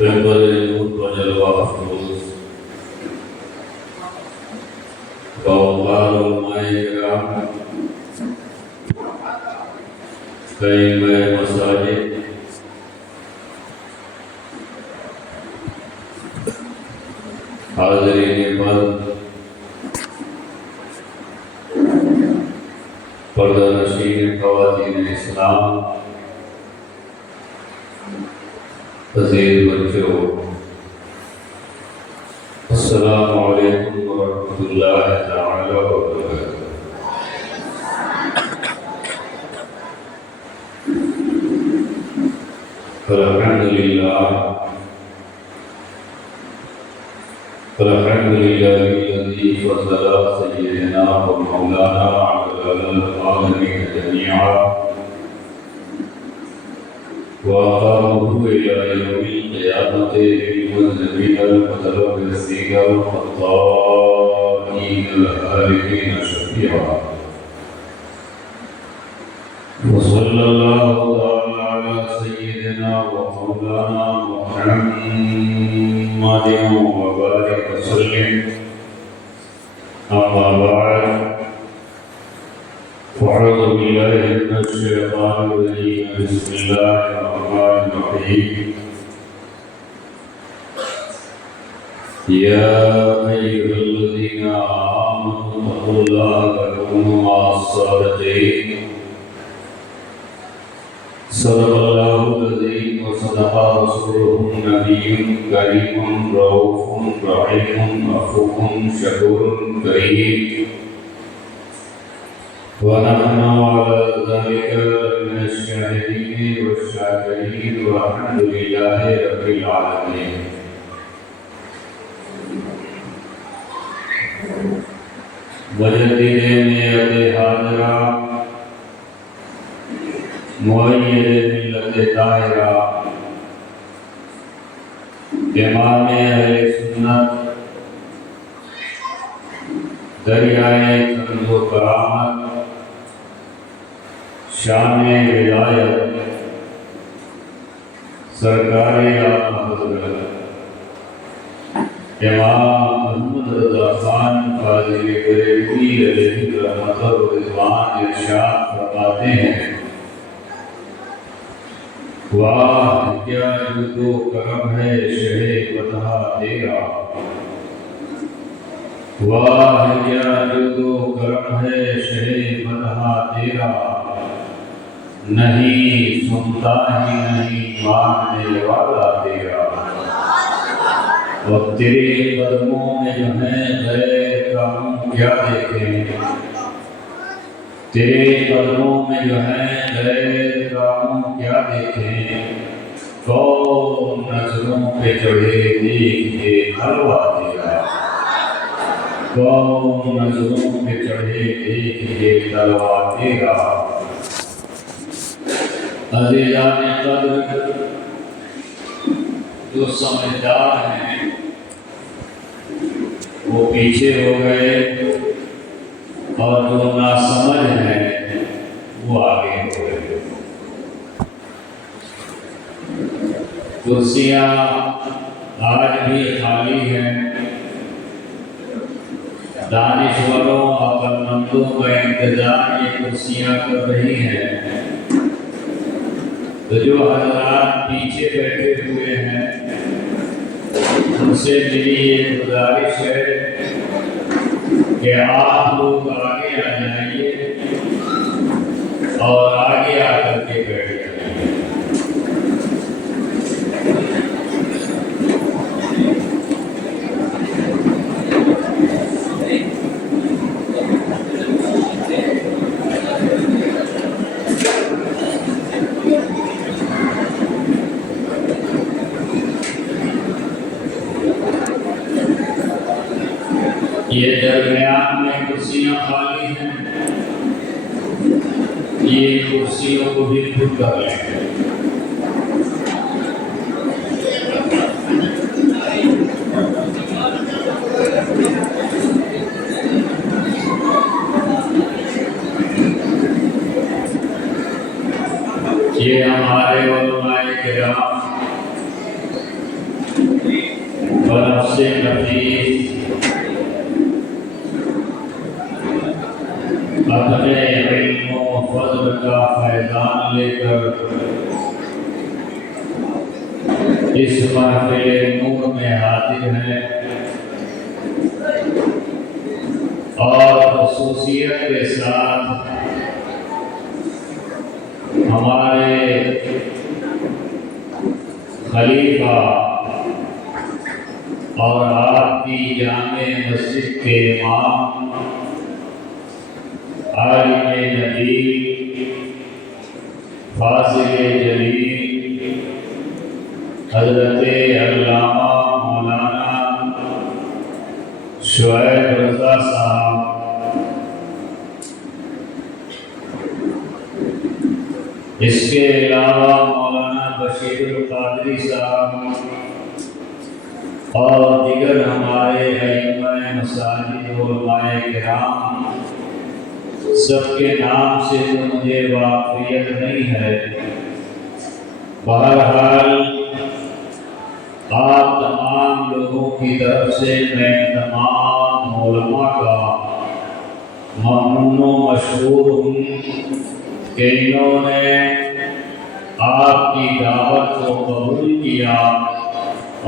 ممبر نور و جلوہ افروز باوقار علماء کرام، قائمہ مساجد، حاضرین مرد، پردہ نشین خواتین اسلام، عزیز بچوں، السلام علیکم ورحمۃ اللہ تعالی وبرکاتہ۔ الحمد للہ الذی فضل سیدنا و مولانا علی العالمین جميعا وأقامه إلى يوم القيامة للمذنبين المتلبسين الخطائين الهالكين شفيعا، وصلى الله تعالى على سيدنا ومولانا محمد وبارك وسلم. أما بعد، أعوذ بالله من الشيطان الرجيم. بسم الله الرحمن الرحيم. يا أيها الذين آمنوا اتقوا الله وكونوا مع الصادقين. صدق الله العظيم وصدق رسوله النبي الكريم رؤوف رحيم عفو شكور كريم، ونحن على ذلك من الشاهدين والشاكرين والحمد لله رب العالمين. مجدد ملت حاضرہ، مؤید ملت طاہرہ، امام اہل سنت، دریائے کنز و کرامت، شان ولایت، سرکار اعلیٰ حضرت امام محمد رضا خان قادری بریلوی علیہ رحمت و رضوان ارشاد فرماتے ہیں، واہ کیا جود و کرم ہے شہ فتح تیرا، واہ کیا جود و کرم ہے شہ فتح تیرا، نہیں سنتا ہی نہیں ماننے والا تیرا، اور تیرے قدموں میں جو ہیں غیر کا ہم کیا دیکھیں، تیرے قدموں میں جو ہیں غیر کا ہم کیا دیکھیں، کون نظروں پہ چڑھے دیکھے حلوہ تیرا، کون نظروں پہ چڑھے دیکھے حلوہ تیرا۔ عزیزان قدر، جو سمجھدار ہیں وہ پیچھے ہو گئے، اور جو ناسمجھ ہیں وہ آگے ہو گئے۔ کرسیاں آج بھی خالی ہیں، دانشوروں عقل مندوں کا انتظار یہ کرسیاں کر رہی ہیں۔ تو جو حضرات پیچھے بیٹھے ہوئے ہیں ان سے میری یہ گزارش ہے کہ آپ لوگ آگے آ جائیے اور آگے آ کر کے بیٹھ جائیے۔ یہ درمیان میں کرسیاں خالی ہیں، یہ کرسیوں کو بھی پر کر لیں۔ یہ ہمارے علماء کرام ونفس نفیس اپنے علم و فضل کا فیضان لے کر اس محفل نور میں حاضر ہیں اور خصوصیت کے ساتھ ہمارے خلیفہ اور آپ کی جامع مسجد کے امام عالم نبی فاضل جلیل حضرت علامہ مولانا شعیب رضا صاحب، اس کے علاوہ مولانا بشیر القادری صاحب اور دیگر ہمارے ائمہ مساجد و علماء کرام، سب کے نام سے تو مجھے واقفیت نہیں ہے، بہرحال آپ تمام لوگوں کی طرف سے میں تمام علماء کا ممنون و مشکور ہوں کہ انہوں نے آپ کی دعوت کو قبول کیا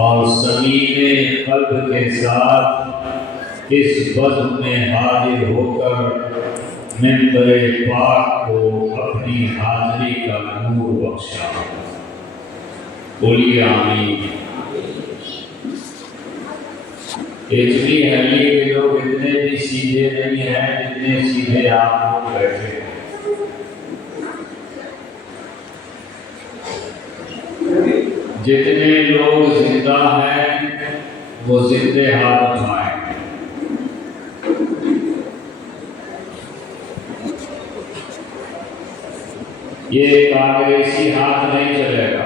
اور سمیم قلب کے ساتھ اس بزم میں حاضر ہو کر منبر پاک کو اپنی حاضری کا نور بخشا۔ بولیے آمین۔ ایچوی حلی کے لوگ اتنے بھی سیدھے نہیں ہیں جتنے سیدھے آپ لوگ بیٹھے ہیں۔ جتنے لوگ زندہ ہیں وہ زندے ہاتھ اٹھائیں۔ یہ کانگریسی ہاتھ نہیں چلے گا،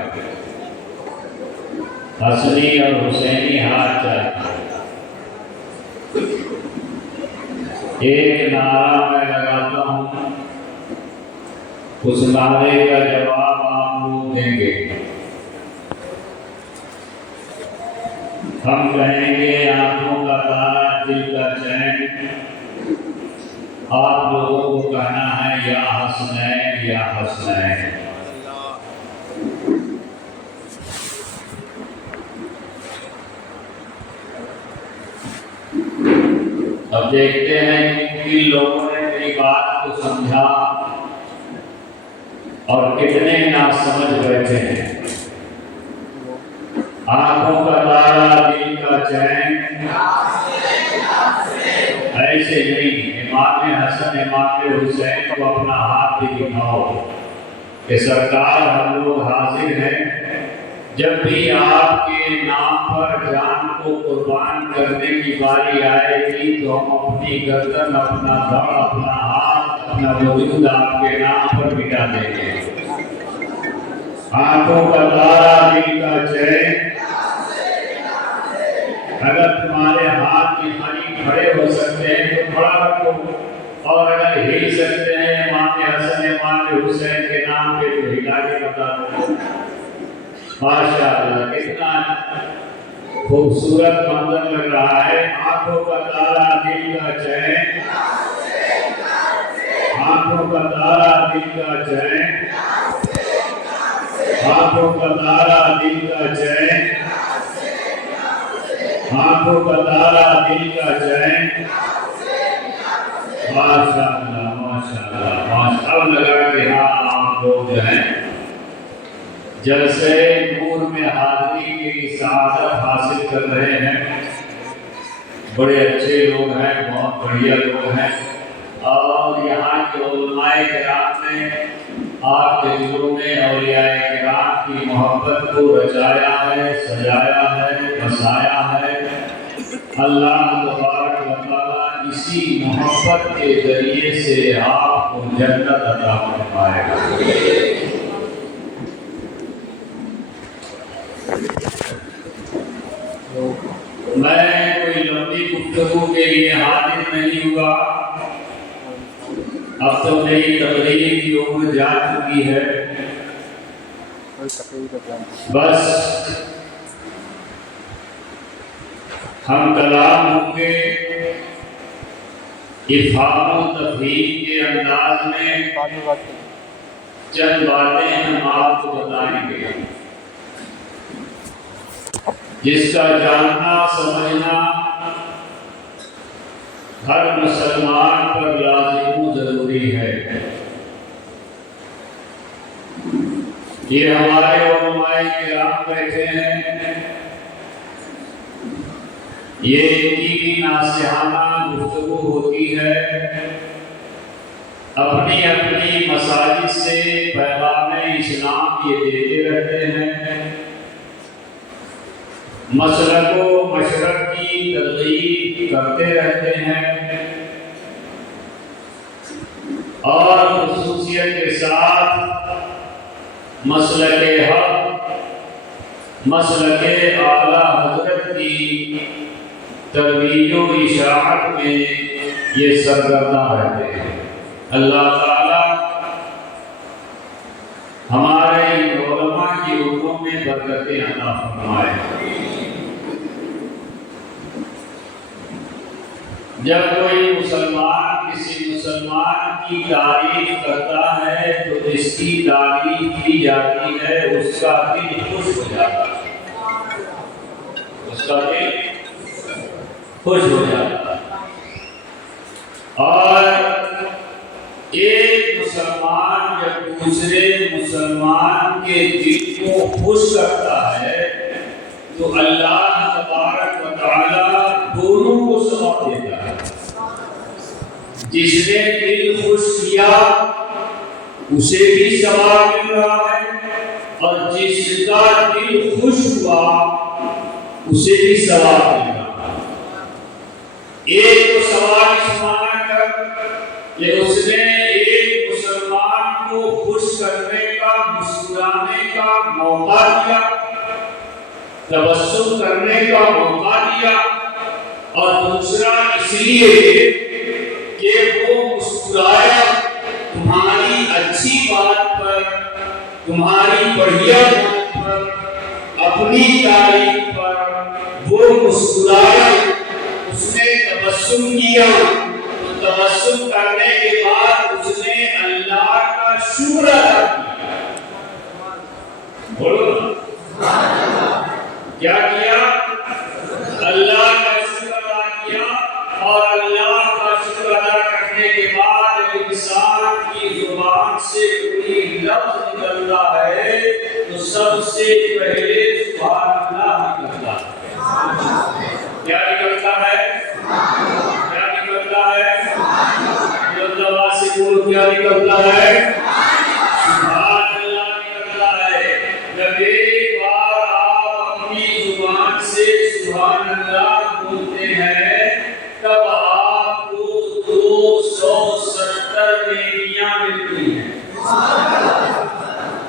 حسنی اور حسینی ہاتھ چاہیے۔ ایک نعرہ میں لگاتا ہوں، اس نعرے کا جواب آپ لوگ دیں گے۔ ہم کہیں گے آنکھوں کا تارا دل کا چین، آپ لوگوں کو کہنا ہے یا حسنین یا حسنین۔ اب دیکھتے ہیں کہ کن لوگوں نے میری بات کو سمجھا اور کتنے نہ سمجھ بیٹھے ہیں۔ آنکھوں کا تارا دل کا چین ایسے نہیں، امام حسن امام حسین کو اپنا ہاتھ بھی دکھاؤ کہ سرکار ہم لوگ حاضر ہیں، جب بھی آپ کے نام پر جان کو قربان کرنے کی باری آئے گی تو ہم اپنی گردن، اپنا دھڑ، اپنا ہاتھ، اپنا وجود آپ کے نام پر مٹا دیں گے۔ آنکھوں کا تارا دل کا چین، اگر تمہارے ہاتھ کی خانی کھڑے ہو سکتے ہیں تو کھڑا رکھو، اور اگر ہل سکتے ہیں امام حسن امام حسین کے نام پہ تو ہلا کے بتا دو۔ ماشاءاللہ کتنا خوبصورت منظر لگ رہا ہے۔ آنکھوں کا تارا دل کا چین، آنکھوں کا تارا دل کا چین، آنکھوں کا تارا دل کا چین، آنکھوں کا تارا دل کا چین۔ ماشاءاللہ ماشاءاللہ ماشاءاللہ۔ اب لگا کہ ہاں آپ لوگ جو ہیں جلسے نور میں حاضری کی سعادت حاصل کر رہے ہیں، بڑے اچھے لوگ ہیں، بہت بڑھیا لوگ ہیں، اور یہاں کے علماء کرام نے آپ کے دلوں میں اولیاء کرام کی محبت کو رچایا ہے، سجایا ہے، بسایا ہے۔ اللہ تبارک و تعالیٰ اسی محبت کے ذریعے سے آپ کو جنت عطا فرمائے گا۔ میں کوئی لمبی گفتگو کے لیے حاضر نہیں ہوا، اب تو میری تقریر کی عمر جا چکی ہے، بس ہم کلام ہوں گے افہام و تفہیم کے انداز میں چند باتیں ہم آپ کو بتائیں گے جس کا جاننا سمجھنا ہر مسلمان پر لازم و ضروری ہے۔ یہ ہمارے علماء کرام بیٹھے ہیں، یہ ان کی بھی ناصحانہ گفتگو ہوتی ہے، اپنی اپنی مساجد سے پیغام اسلام یہ دیتے رہتے ہیں، مسلک و مشرق کی ترغیب کرتے رہتے ہیں، اور خصوصیت کے ساتھ مسلک حق، مسلک اعلیٰ حضرت کی ترویج و اشاعت میں یہ سرگرداں رہتے ہیں۔ اللہ تعالی ہمارے علماء کی روحوں میں برکتیں عطا فرمائے۔ جب کوئی مسلمان کسی مسلمان کی تعریف کرتا ہے تو جس کی تعریف کی جاتی ہے اس کا دل خوش ہو جاتا ہے، اس کا دل خوش ہو جاتا ہے۔ اور ایک مسلمان جب دوسرے مسلمان کے دل کو خوش کرتا ہے تو اللہ تبارک و تعالی دونوں کو ثواب دیتا ہے۔ جس نے دل خوش کیا اسے بھی ثواب مل رہا ہے، اور جس کا دل خوش ہوا اسے بھی ثواب مل رہا ہے۔ ایک تو ثواب اس معنی کر کہ اس نے ایک مسلمان کو خوش کرنے کا، مسکرانے کا موقع دیا، تبسم کرنے کا موقع دیا، اور دوسرا اس لیے کہ وہ مسکرایا تمہاری اچھی بات پر، تمہاری بڑھیا بات پر، اپنی تعریف پر وہ مسکرایا، اس نے تبسم کیا، تو تبسم کرنے کے بعد اس نے اللہ کا شکر ادا کیا۔ بولو کیا کیا؟ اللہ کا شکر ادا کیا، اور اللہ کا شکر ادا کرنے کے بعد انسان کی زبان سے کوئی لفظ نکلتا ہے تو سب سے پہلے سبحان اللہ نکلتا ہے۔ کیا نکلتا ہے؟ کیا نکلتا ہے؟ اللہ سے بول کیا نکلتا ہے؟ سبحان اللہ نکلتا ہے۔ جب ایک بار آپ اپنی زبان سے سبحان اللہ بولتے ہیں تب آپ کو 270 نیکیاں ملتی ہیں۔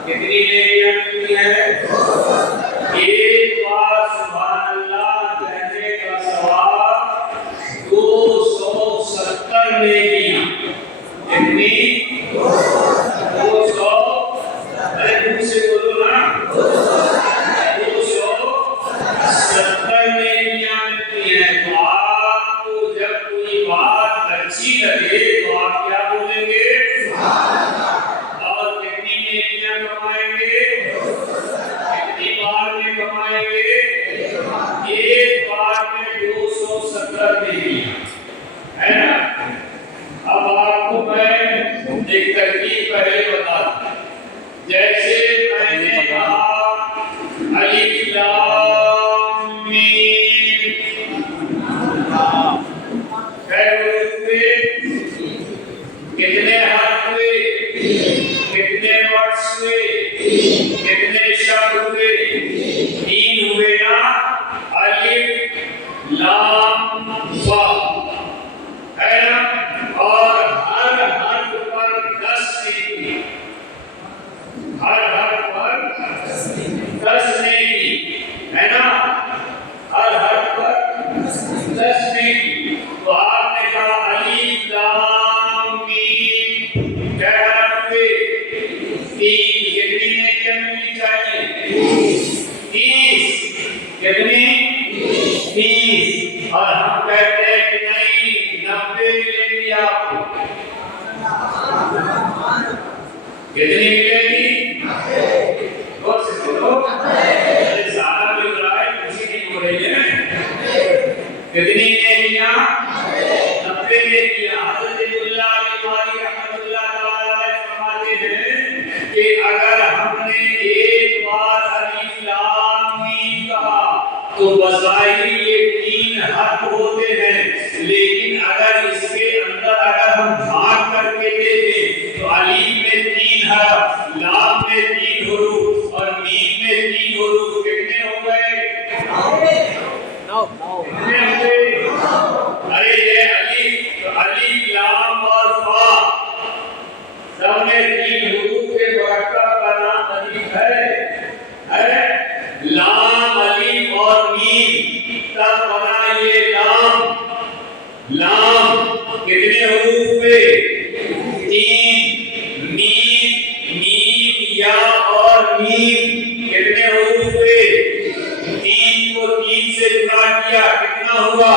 کتنی نیکیاں ملتی ہیں؟ ایک بار سبحان اللہ کہنے کا ثواب 270 نیکیاں۔ کتنی؟ 200، ارے منہ سے بولو نا، 270 نیکیاں ملتی ہیں۔ تو آپ کو جب کوئی بات اچھی لگے تو آپ کیا بولیں گے؟ اور کتنی نیکیاں کمائیں گے؟ کتنی بار میں کمائیں گے؟ ایک بار میں 270 نیکیاں، ہے نا؟ اب آپ کو میں ایک ترکیب پہلے بتا دوں۔ جیسے میں نے کہا الف لام میم، کتنے حرف ہوئے؟ کتنے ورڈز ہوئے؟ کتنے شبد ہوئے؟ 3 ہوئے نا؟ الف لام فا، ہے نا؟ اور ہر حرف پر 10 نیکی، ہر حرف پر 10 نیکی، ہے نا؟ ہر حرف پر 10 نیکی۔ تو آپ نے کہا الف لام میم، کیا حرف ہوئے؟ 3۔ کتنی نیکیاں ملنی چاہیے؟ 30۔ کتنی؟ 30۔ غور سے بولو سارا مل رہا ہے خوشی نہیں ہو رہی ہے کتنی نیکیاں 90 نیکیاں حضرت اللہ علیہ رحمۃ اللہ تعالی فرماتے ہیں کہ اگر ہم نے ایک بار الف لام میم کہا تو بظاہر یہ 3 حرف ہوتے ہیں لیکن اگر اس کے اندر اگر ہم بھاگ کر کے دیکھیں تو الف میں 3 حرف لام میں 3 حروف اور میم میں 3 حروف کتنے ہو گئے 9 کتنے ہو گئے ارے یہ الف لام اور فا سب میں 3 حروف کے مرکب کا نام الف ہے لام الف اور میم تب بنا یہ لام کتنے حروف پہ 3 میم یا اور میم کتنے حروف پہ 3 کو 3 سے گنا کیا کتنا ہوا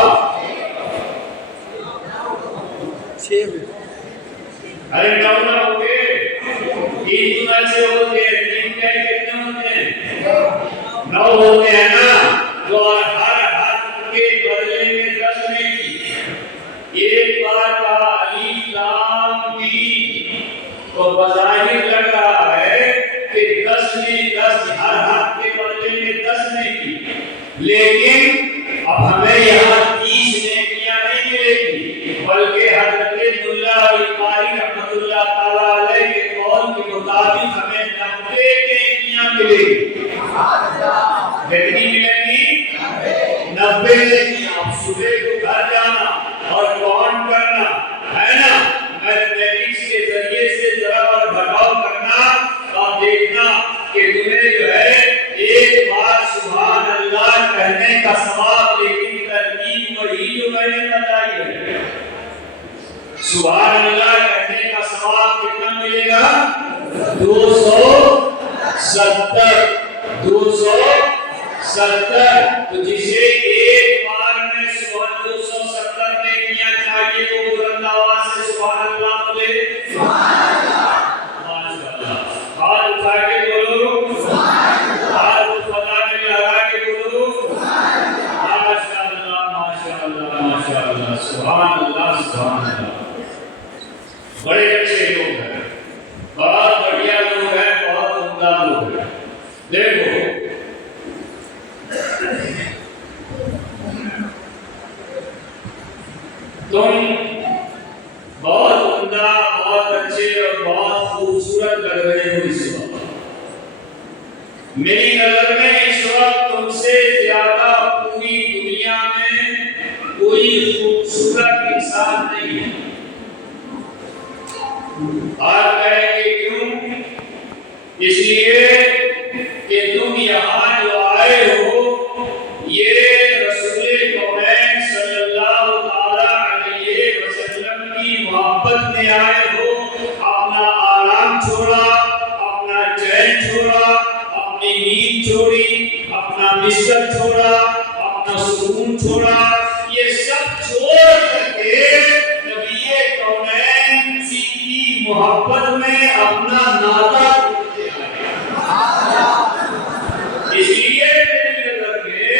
6 ارے 9 نہ ہو گئے 3 گنا سے ہوتے ہیں 3 کے کتنے ہوتے ہیں 9 ہوتے ہیں نا تو ہر حرف کے بدلے میں 10 نہیں ایک بار کہا الف لام میم تو بظاہر لگ رہا ہے کہ 10 میں 10 ہر حرف کے بدلے میں 10 نہیں لیکن اب ہمیں یہاں 30 نیکیاں نہیں ملے گی بلکہ حضرت ملا علی قاری رحمۃ اللہ تعالی علیہ کے قول کے مطابق ہمیں 90 نیکیاں ملے گی کتنی ملے گی 90 نیکیاں اب صبح کو گھر جانا اور کاؤنٹ کرنا ہے نا میتھمیٹکس کے ذریعے سے ذرا اور گھٹاؤ کرنا اور دیکھنا کہ تمہیں جو ہے ایک بار سبحان اللہ کہنے کا ثواب لیکن ترتیب وہی جو میں نے بتائی ہے سبحان اللہ کہنے کا ثواب کتنا ملے گا 270 تو جسے ایک بار میں 270 نیکیاں چاہیے وہ بلند آواز سے سبحان اللہ بولے سبحان اللہ ماشاءاللہ ہاتھ اٹھا کے بولو سبحان اللہ ہاتھ خدا میں لگا کے بولو سبحان اللہ ماشاءاللہ ماشاءاللہ ماشاءاللہ سبحان اللہ بڑے اچھے لوگ ہیں بہت بڑھیا لوگ ہیں بہت عمدہ لوگ ہیں دیکھو تم بہت عمدہ بہت اچھے اور بہت خوبصورت لگ رہے ہو اس وقت میری نظر میں اس وقت تم سے زیادہ پوری دنیا میں کوئی خوبصورت انسان نہیں ہے اور کہیں گے کیوں اس لیے کہ تم یہاں جو آئے ہو یہ رسول کونین صلی اللہ تعالی علیہ وسلم کی محبت میں آئے ہو اپنا آرام چھوڑا اپنا چین چھوڑا اپنی نیند چھوڑی اپنا بستر چھوڑا اپنا سکون چھوڑا یہ سب چھوڑ کر کے نبی کونین کی محبت میں اپنا ناطہ توڑتے آئے اس لیے میری نظر میں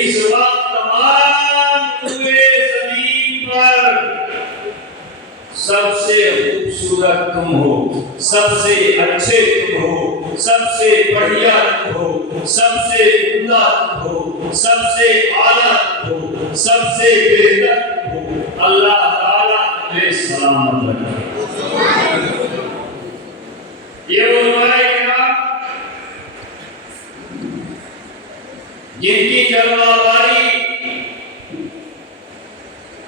اس وقت تمام پورے زمین پر سب سے خوبصورت تم ہو سب سے اچھے تم ہو سب سے بڑھیا تم ہو سب سے عمدہ تم ہو سب سے اعلیٰ تم ہو سب سے بہتر تم ہو اللہ تعالیٰ تمہیں سلامت رکھے یہ علماء کرام جن کی جلوہ باری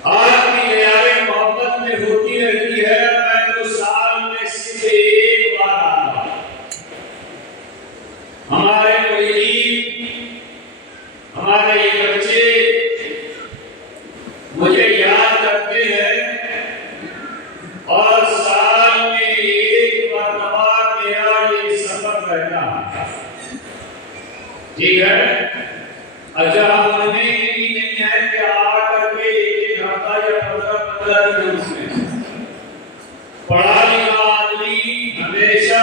آپ کی معیار محبت میں ہوتی رہتی ہے میں تو سال میں صرف ایک بار آتا ہمارے مریدین ہمارے یہ بچے مجھے یاد کرتے ہیں اور سال میں ایک مرتبہ میرا یہ سفر رہتا ہے ٹھیک ہے اچھا ہمیں بھی نہیں ہے کہ آ کر کے ایک ہفتہ یا 15 دن میں پڑھا لکھا آدمی ہمیشہ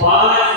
5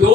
2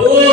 2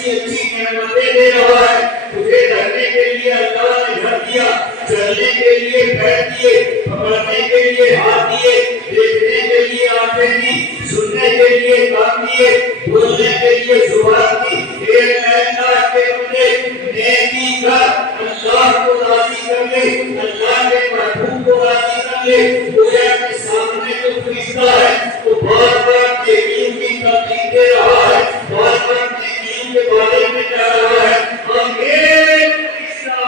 ایسی اچھی نعمتیں دے رہا ہے. تجھے رہنے کے لیے اللہ نے گھر دیا, چلنے کے لیے پیر دیے, پکڑنے کے لیے ہاتھ دیے, دیکھنے کے لیے آنکھیں دی, سننے کے لیے کان دیے, بولنے کے لیے زبان دی. اے اللہ کے بندے نیکی کر, اللہ کو راضی کر لے, اللہ کے محبوب کو راضی کر لے. گویا کے سامنے جو فرشتہ ہے وہ بار بار نیکیوں کی ترغیب دے رہا ہے, بار بار نیکیوں کے بارے میں کہہ رہا ہے. اور ایک فرشتہ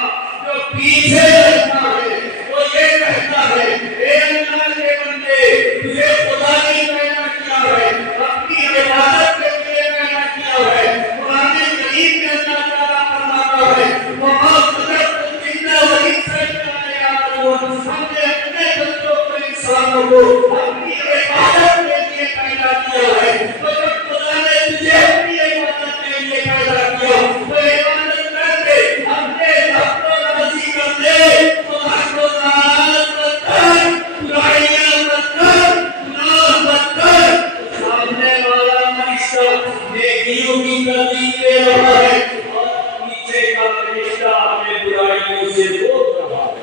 جو پیچھے رہتا ہے وہ یہ کہتا ہے, اے اللہ کے بندے تجھے خدا نے پیدا کیا ہے, اپنی عبادت کے لیے پیدا کیا ہے. قرآن کریم میں اللہ تعالیٰ فرماتا ہے وَمَا خَلَقْتُ الْجِنَّ وَالْإِنسَ إِلَّا لِيَعْبُدُونِ. ہم نے اپنے بندوں کو, انسانوں کو اپنی عبادت کے لیے پیدا کیا ہے. تو جب خدا نے تجھے اپنی عبادت کے لیے پیدا کیا تو عبادت کر دے, اپنے رب کو راضی کر دے. خدا کو ناراض مت کر, برائیاں مت کر, گناہ مت کر. سامنے والا فرشتہ نیکیوں کی ترغیب دے رہا ہے اور پیچھے کا فرشتہ اپنے برائیوں سے روک رہا ہے.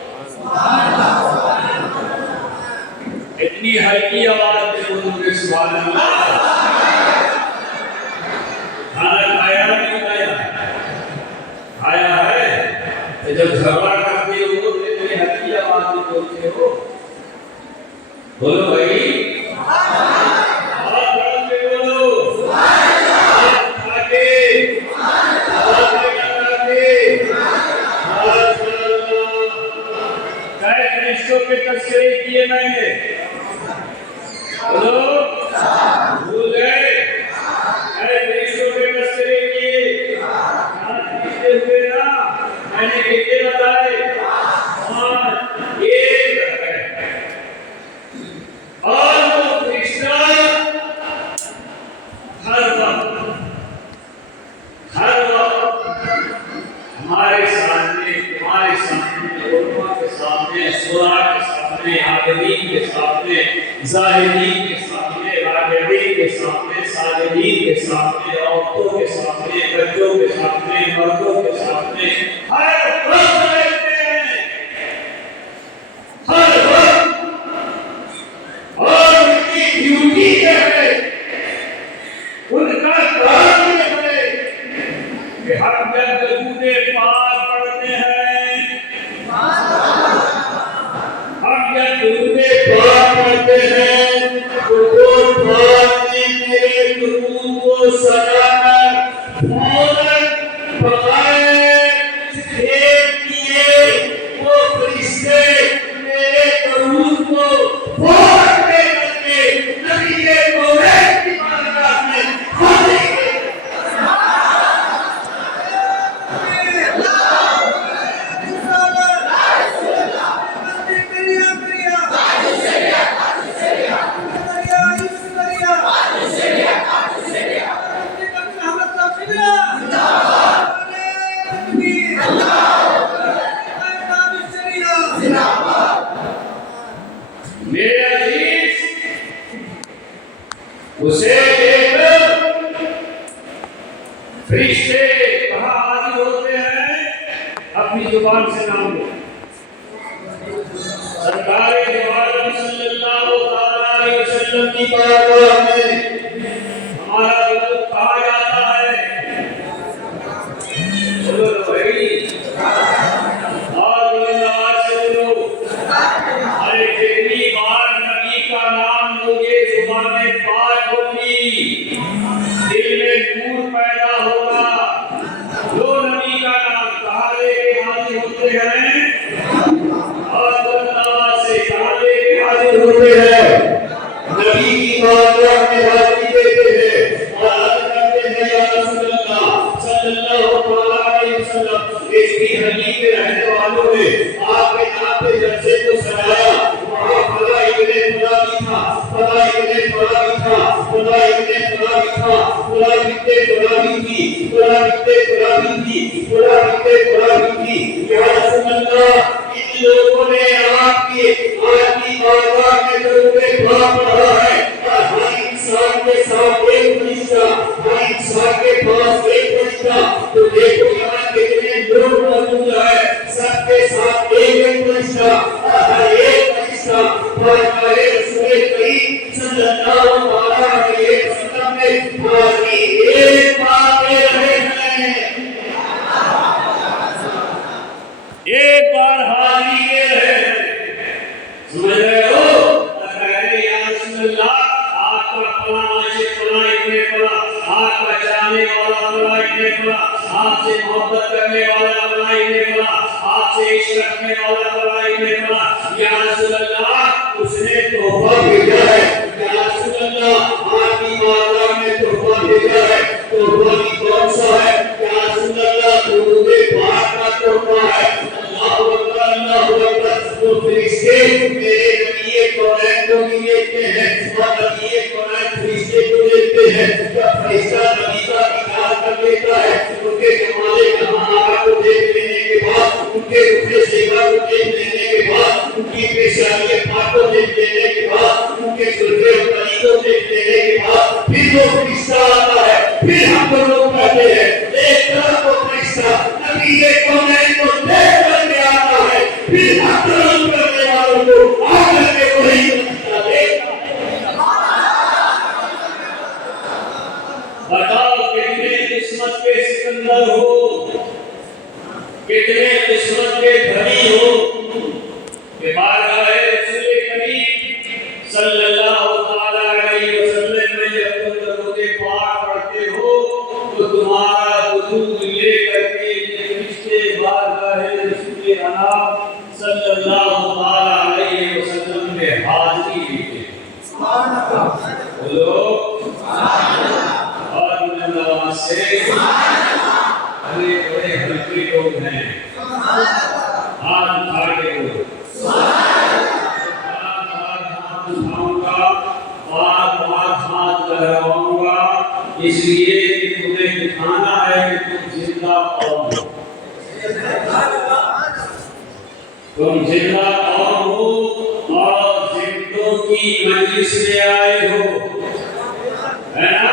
اتنی ہلکی آواز میں بولوں گے سبحان اللہ. کھانا کھایا نہیں کھایا؟ کھایا ہے. جب جھگڑا کرتے ہو تو اتنی ہلکی آواز میں بولتے ہو. بولو بھائی, آپ بڑھ کے بولو, آپ کھا کے, آپ لگا کے. کئے فرشتوں کے تذکرے کیے میں نے, بولو بھول گئے؟ کئے فرشتوں کے تذکرے کیے, یاد کیتے ہوئے نا, میں نے کتنے بتائے؟ اور ایک ہے. اور وہ فرشتہ ہر وقت ہمارے سامنے, تمہارے سامنے, علماء کے سامنے, سورا کے سامنے, عابدین کے سامنے, زاہدین کے سامنے, راکعین کے سامنے, ساجدین کے سامنے, عورتوں کے سامنے, بچوں کے سامنے, مردوں کے سامنے ہر وقت رہتے ہیں, ہر وقت. اور ان کی ڈیوٹی ہے, ان کا کام یہ ہے کہ ہم جب درود پاک پڑھتے ہیں, ہم جب درود پاک پڑھتے ہیں تو وہ پاک نے میرے درود کو سجا کر فوراً بغیر دیکھ کیے وہ فرشتے میرے درود کو فوراً دے کر کے نبی مولا کی بارگاہ میں حاضر کر. میرے عزیز, اسے دیکھ کر فرشتے کہاں حاضر ہوتے ہیں, اپنی زبان سے نام لو. سرکار دو عالم صلی اللہ علیہ وسلم کی بارگاہ میں ہمارا وضو کہا جاتا ہے. بولو بھائی, اور بولو نماز سے بولو. ارے جتنی بار نبی کا نام لوگے زبان پاک ہوگی, دل میں نور پیدا ہوگا. جو نبی کا نام کہا لے کے حاضر ہوتے ہیں, اور نماز سے کہا لے کے حاضر ہوتے ہیں, نبی کی بارگاہ میں حاضری دیتے ہیں اور عرض کرتے ہیں یا رسول اللہ صلی اللہ علیہ وسلم, اس کی حدیث کے رہنے والوں نے آپ کے نام پہ جلسے کو سجایا. وہاں فلاں ابن فلاں بھی تھا, فلاں ابن فلاں بھی تھا, فلاں ابن فلاں بھی تھا, فلاں بنت فلاں بھی تھی, فلاں بنت فلاں بھی تھی, فلاں بنت فلاں بھی تھی. یا رسول اللہ, ان لوگوں نے آپ کی بارگاہ میں درود پاک پڑھا ہے, اور ہر انسان کے ساتھ ایک فرشتہ, ہر انسان کے پاس ایک فرشتہ فرشتہ تو دیکھو یہاں کتنے لوگ موجود ہیں سب کے ساتھ ایک ایک فرشتہ اور ہر ایک فرشتہ ہمارے رسول کریم صلی اللہ علیہ وسلم نے ہماری ایک بات کہہ رہے ہیں ایک بار حاضری کے رہے ہیں سمجھ رہے ہو کہتے یا رسول اللہ آپ کا فلاں سے فلاں اتنے فلاں آپ کا چاہنے والا فلاں اتنے فلاں آپ سے محبت کرنے والا فلاں اتنے فلاں آپ سے عشق رکھنے والا فلاں اتنے فلاں یا رسول اللہ اس نے تحفہ بھیجا ہے یا رسول اللہ آپ کی بارگاہ میں تحفہ بھیجا ہے تحفہ بھی کون سا ہے یا رسول اللہ درود پاک کا تحفہ ہے اللہ اکبر تو فرشتے میرے نبی کونین کو بھی دیکھتے ہیں اور نبی کونین فرشتے کو دیکھتے ہیں جب فرشتہ نبی کا دیدار کر لیتا ہے ان کے جمال کمال کو دیکھ لینے کے بعد ان کے روح سیوا کو دیکھ لینے کے بعد ان کی پیشانی پاک کو دیکھ لینے کے بعد ان کے سرخے اتری کو دیکھ لینے کے بعد پھر وہ فرشتہ آتا ہے پھر ہم لوگ کہتے ہیں ایک طرف وہ فرشتہ نبی کونین کو دیکھ کر کے آتا ہے پھر احترام کرنے والوں کو آگر کے وہی فرشتہ دیکھتا بتاؤ کتنے قسمت کے سکندر ہو کتنے قسمت کے دھنی ہو کہ بارگاہ رسول کریم صلی اللہ تعالی علیہ وسلم میں جب تم درود پاک پڑھتے ہو تو تمہارا درود لے کر کے فرشتے بارگاہ رسول انام صلی اللہ تعالی علیہ وسلم میں حاضری دیتے سبحان اللہ بولو سبحان اللہ اور اللہ سے ارے بڑے ہلکے لوگ ہیں ہاتھ اٹھا کے بولو اس لیے کہ تمہیں دکھانا ہے کہ تم زندہ قوم ہو تم زندہ قوم ہو اور زندوں کی مجلس میں آئے ہو ہے نا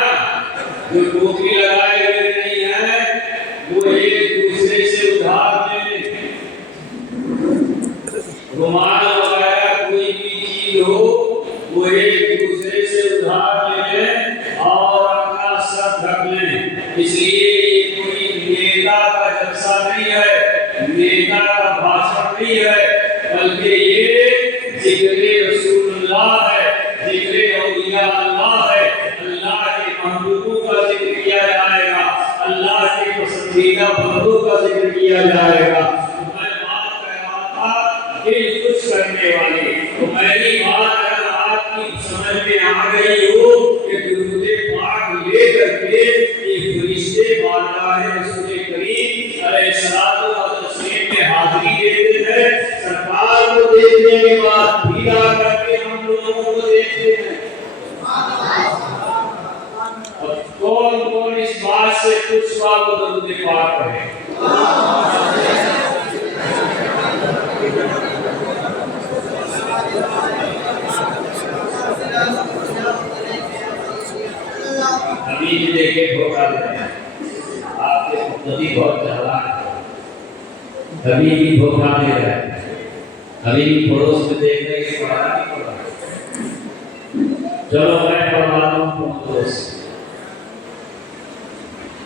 جو ٹوپی لگائے ہوئے نہیں ہے وہ ایک دوسرے سے ادھار لے لیں رومال وغیرہ کوئی بھی چیز ہو وہ ایک دوسرے سے ادھار لے لیں اور اپنا سر ڈھک لیں اس لیے یہ کوئی نیتا کا جلسہ نہیں ہے نیتا کا بھاشن نہیں ہے بلکہ یہ ذکر رسول اللہ ہے ذکر اولیاء اللہ ہے اللہ کے محبوبوں کا ذکر کیا جائے گا اللہ کے پسندیدہ بندوں کا ذکر کیا جائے گا میں بات کر رہا تھا دل خوش کرنے والی تو میری بات اگر آپ کی سمجھ میں آ گئی ہو کہ درود پاک لے کر کے یہ فرشتے بارگاہ رسول کریم علیہ الصلوۃ والتسلیم میں حاضری دیتے ہیں سرکار کو دیکھنے کے بعد پھر آ کر کے ہم لوگوں کو دیکھتے ہیں اور کون کون اس بات سے کچھ بات درود پاک پڑھے ابھی بھی دیکھے دھوکہ دیتے ہیں آپ کے مقتدی بہت چالاک ہے ابھی بھی دھوکہ دے رہے ہیں ابھی بھی پڑوس میں دیکھ رہے کہ پڑھا نہیں پڑھا چلو میں پڑھا دوں پڑوس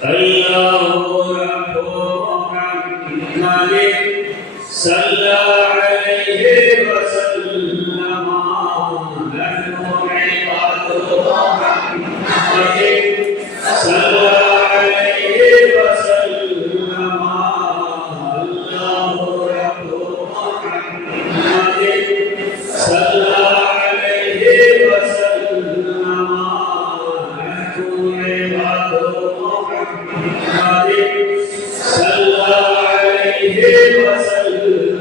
اللہ رب محمد صلی علیہ وسلم نحن عباد محمد صلی علیہ وسلم اللہ رب محمد صلی علیہ وسلم نحن عباد محمد صلی علیہ وسلم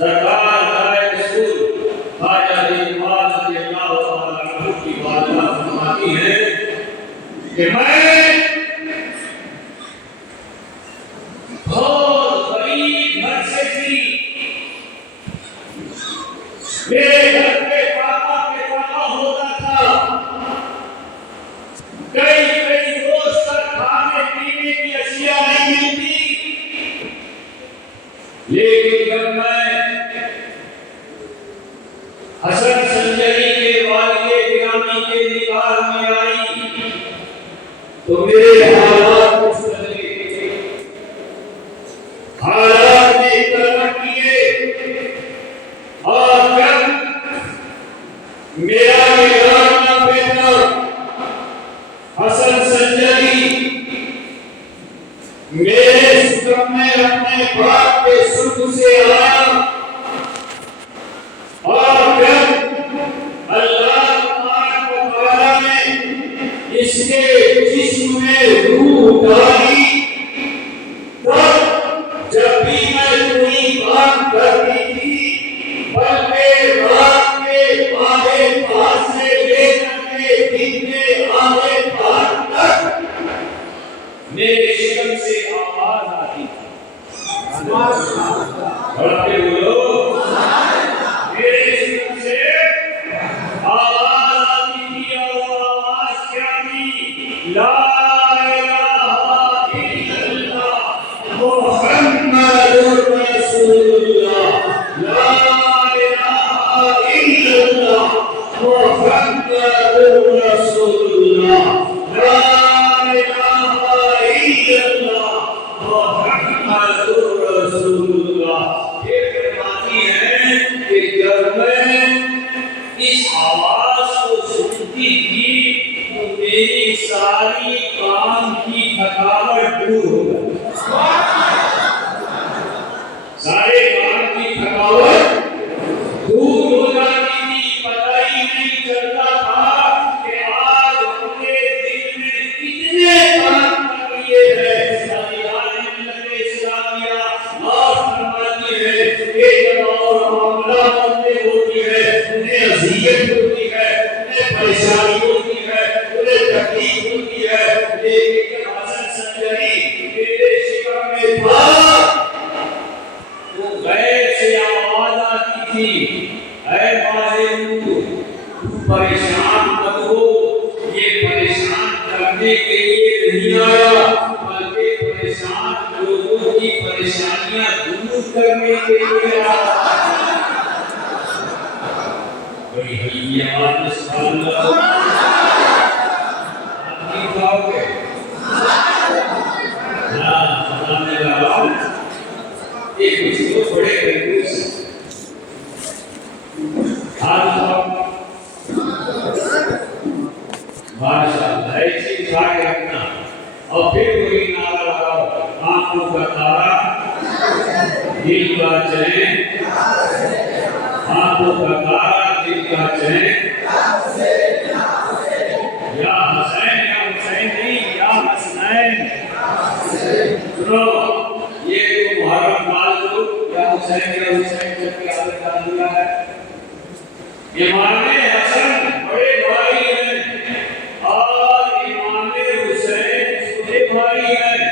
سرکار دائے رسول خواجہ نواز رضی اللہ تعالیٰ عنہ کی والدہ فرماتی ہے کہ میں بہت غریب گھر سے تھی، میرے گھر پہ پاپا ہوتا تھا، کئی روز تک کھانے پینے کی اشیاء نہیں ملتی، لیکن جب میں حسن سنجری کے والد گرامی کے نکاح میں آئی تو میرے حالات کچھ بدلے، حالات نے ترقی کیے، اور جب میرا نگران بیٹا حسن سنجری میرے سکم میں اپنے باپ کے سکھ سے آیا، اور جب اللہ تبارک و تعالیٰ نے اس کے جسم میں روح ڈالی، تب جب بھی میں کوئی بات کرتی تھی بلکہ رات کے آدھے پار سے لے کر کے دن کے آدھے پار تک میرے شکم سے آواز آتی تھی، بڑھ کے بولو، میرے شکم سے آواز آتی تھی، اور آواز کیا تھی؟ لا الہ الا اللہ محمد رسول اللہ، لا الہ الا اللہ محمد رسول اللہ، لا الہ الا اللہ محمد رسول اللہ۔ یہ فرماتی ہے کہ جب میں اس آواز کو سنتی تھی تو میری ساری کام کی تھکاوٹ دور ہو گئی، سارے کام کی تھکاوٹ دور ہو جاتی تھی، پتہ ہی نہیں چلتا تھا کہ آج اپنے دل میں کتنے کام کر لیے ہیں۔ ملت اسلامیہ اور فرماتی ہے کہ جب اور معاملہ بندے ہوتی ہے انہیں اذیت ہوتی ہے، انہیں پریشانی ہوتی ہے، انہیں تکلیف ہوتی ہے، لیکن جب حسن سنجری میرے شکم میں تھا تو غیر سے آواز آتی تھی، اے ماہر تو پریشان مت ہو، یہ پریشان کرنے کے لیے نہیں آیا بلکہ پریشان لوگوں کی پریشانیاں دور کرنے کے لیے آیا۔ بڑی حلیمی آواز میں سبحان اللہ، آپ نہیں کھاؤ گے؟ ہاں سبحان اللہ، ایک کسی کو بڑے کرنے سے ماشاءاللہ ایسی کھا کے رکھنا، اور پھر وہی نعرہ لگاؤ، آنکھوں کا تارا دل کا چین، آنکھوں کا تارا دل کا چین، یا حسین، یا حسین نہیں، یا حسنین، سنو یہ تو محرم مال دو، یا حسین یا حسین جب کی عادت ڈال دیا ہے۔ امام حسن بڑے بھائی ہیں اور امام حسین چھوٹے بھائی ہیں۔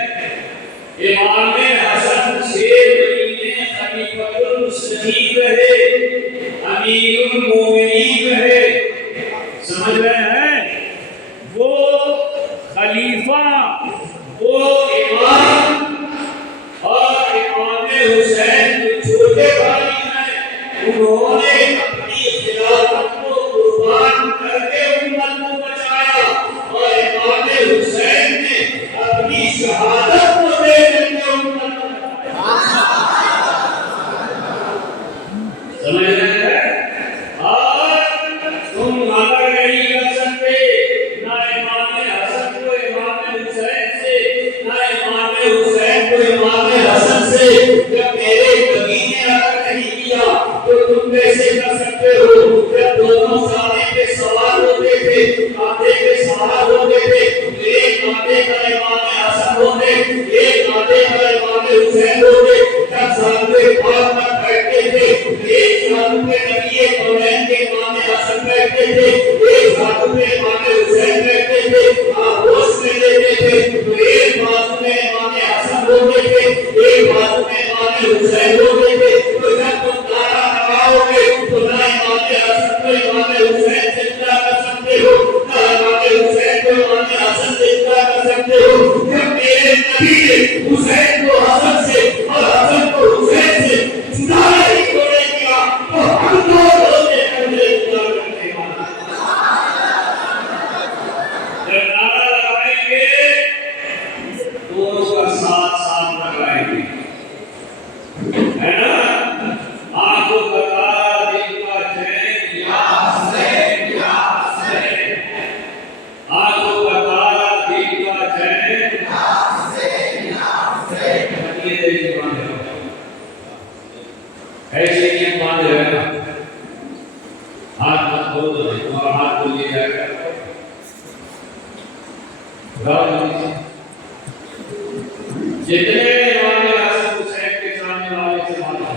امام حسن 6 مہینے خلیفۃ المسلمین رہے، امیر المومنین رہے، سمجھ رہے ہیں؟ وہ خلیفہ، وہ امام، اور امام حسین جو چھوٹے بھائی ہیں انہوں نے اپنی خلافت کو قربان کر کے امت کو بچایا، اور امام حسین نے اپنی شہادت کو دے کر کے امت کو بچایا۔ سمجھ رہے ہیں؟ اور تم اگر نہیں کر سکتے نہ امام حسن کو امام حسین سے، نہ امام حسین کو امام حسن سے، جب میرے نبی نے اگر نہیں کیا تو تم کیسے کر سکتے ہو؟ جب دونوں سارے پہ سوار ہوتے تھے، کاندھے پہ سوار ہوتے تھے، ایک کاندھے کا امام حسن ہوتے ہوتے تھے تو جب تم نعرہ لگاؤ گے تو نہ امام حسن کو امام حسین سے جدا کر سکتے ہو، نہ امام حسین کو امام حسن سے جدا کر سکتے ہو۔ جب میرے نبی نے حسین کو حسن سے اور حسن کو حسین سے جدا نہیں ہونے دیا تو ہم دونوں نے ہمیں جدا کرنے والا۔ جب نعرہ لگائیں گے دونوں کا ساتھ ساتھ لگائیں گے، ہے نا؟ آنکھوں کا تارا دل کا چین یا حسین یا حسین، آنکھوں کا تارا دل کا چین یا حسین یا حسین۔ یہ دیکھیں باندھے ہو ایسے ہی باندھے رہنا، ہاتھ مت دھو دو، تمہارا ہاتھ دھو لیا جائے گا۔ جتنے امام حسن حسین کے سامنے والے سے مانا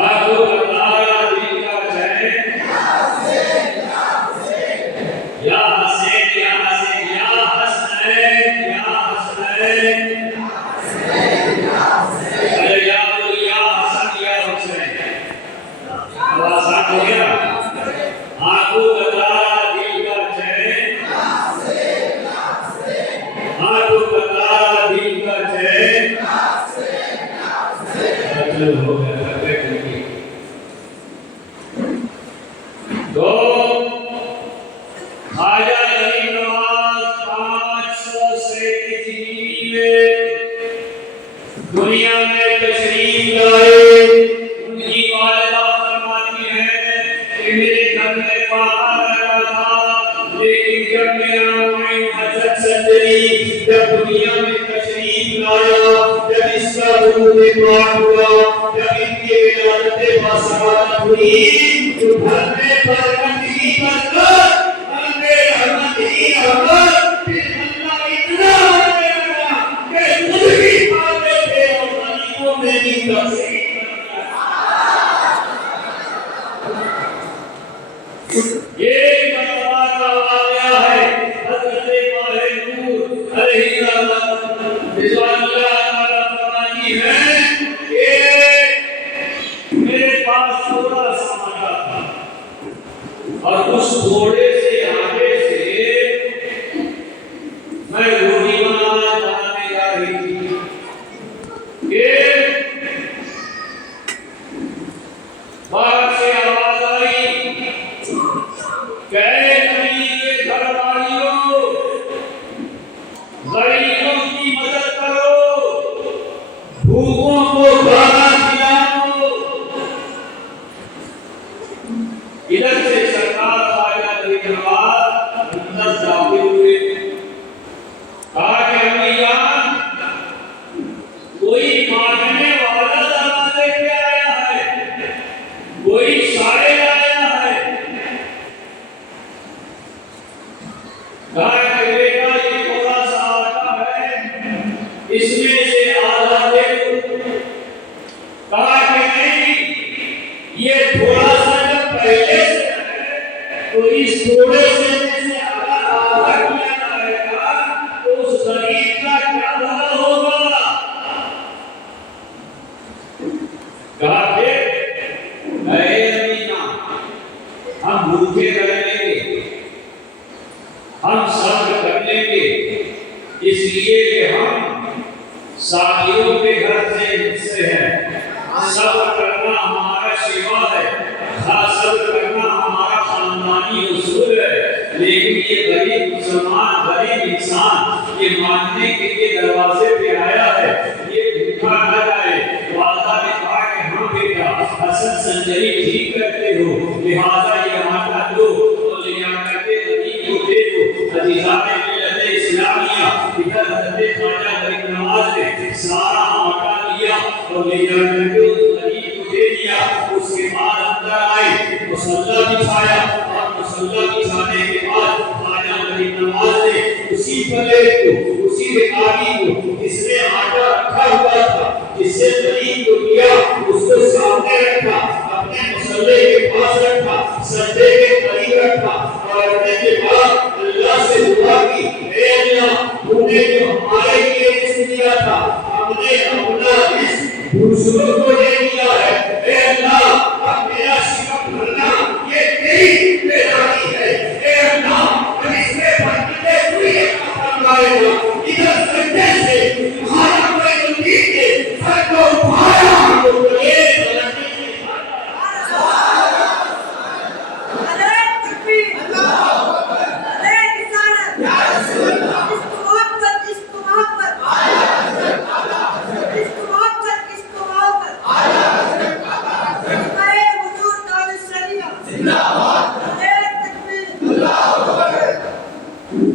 آنکھوں کا تارا دل کا چین یا حسین یا حسین یا حسین یا حسین، ارے یا بول یا حسن یا حسین، اب آسان ہو گیا۔ آنکھوں کا تارا دل کا چین، آنکھوں کا تارا دل کا چین، چلو ہو گیا۔ تو خواجہ غریب نواز 500 سے ہجری میں دنیا میں تشریف لائے۔ ان کی والدہ فرماتی ہے کہ میرے گھر میں پاپا رہتا تھا، لیکن جب میرا معین حسن سندری جب دنیا میں تشریف لایا، جب اس کا وجود پاک ہوا، جب ان کی ولادت باسعادت ہوئی تو گھر میں برکت ہی برکت، گھر میں رحمت ہی رحمت، پھر اللہ اتنا ہونے لگا کہ خود بھی کھاتے تھے اور غریبوں میں بھی تقسیم کرتے۔ یہ مرتبہ کا واقعہ ہے، حضرت ماہ نور علیہ السلام رضوان اللہ تعالیٰ فرماتی ہے کہ میرے پاس تھوڑا سا مٹا تھا اور اس تھوڑے سے آٹے سے میں روٹی بنانے جا رہی تھی کہ باہر سے آواز آئی کہ اے نبی کے گھر والیوں، غریبوں کی مدد کرو، بھوکوں کو کھانا کھلاؤ۔ ادھر سے سرکار خواجہ غریب نواز اندر داخل ہوئے، کہا کہ امی جان کوئی مانگنے والا دروازے پہ آیا ہے، کوئی شاعر آیا ہے۔ کہا کہ بیٹا یہ تھوڑا سا آٹا ہے، اس میں سے آدھا دے دو۔ کہا کہ نہیں، یہ تھوڑا سا جب پہلے سے ہے تو اس تھوڑے سے اگر آدھا کیا جائے گا تو اس غریب کا کیا بھلا ہوگا۔ کہا کہ اے امینا ہم بھوکے رہیں گے، ہم صبر کر لیں گے، اس لیے کہ ہم ساتھیوں کے گھر سے ہیں، صبر کرنا ہمارا شیوا ہے، صبر کرنا ہمارا خاندانی اصول ہے۔ لیکن یہ غریب مسلمان غریب انسان یہ ماننے کے لیے دروازے پہ آیا ہے، یہ بھوکا نہ جائے۔ والدہ نے کہا کہ ہاں بیٹا حسن سنجری ٹھیک کرتے ہو، لہٰذا یہ آٹا دو اور لے جا کر کے غریب کو دے دو۔ عزیزان ملت اسلامیہ، ادھر حضرت خواجہ غریب نواز نے سارا آٹا لیا اور لے جا کر کے اس غریب کو دے دیا۔ اس کے بعد اندر آئے، مصلی بچھایا اور مصلی بچھانے کے بعد خواجہ غریب نواز نے اسی پلیٹ کو، اسی رکاوی کو جس میں آٹا رکھا ہوا تھا، جس سے غریب کو دیا، اس کو سامنے رکھا، اپنے مصلی کے پاس رکھا، سجدے کے قریب رکھا اور رکھنے کے بعد اللہ سے دعا کی، اے اللہ تو نے جو ہمارے لیے رزق دیا تھا، ہم نے اپنا رزق دوسروں کو یہ دیا ہے، اے اللہ اب میرا شکم بھرنا یہ تیری بیداری ہے، اے اللہ اب اس میں برکتیں ہوئی فرمائے ہو، ادھر سجدے سے ہمارا کوئی امید ہے، سر کو اٹھایا ہم کو یہ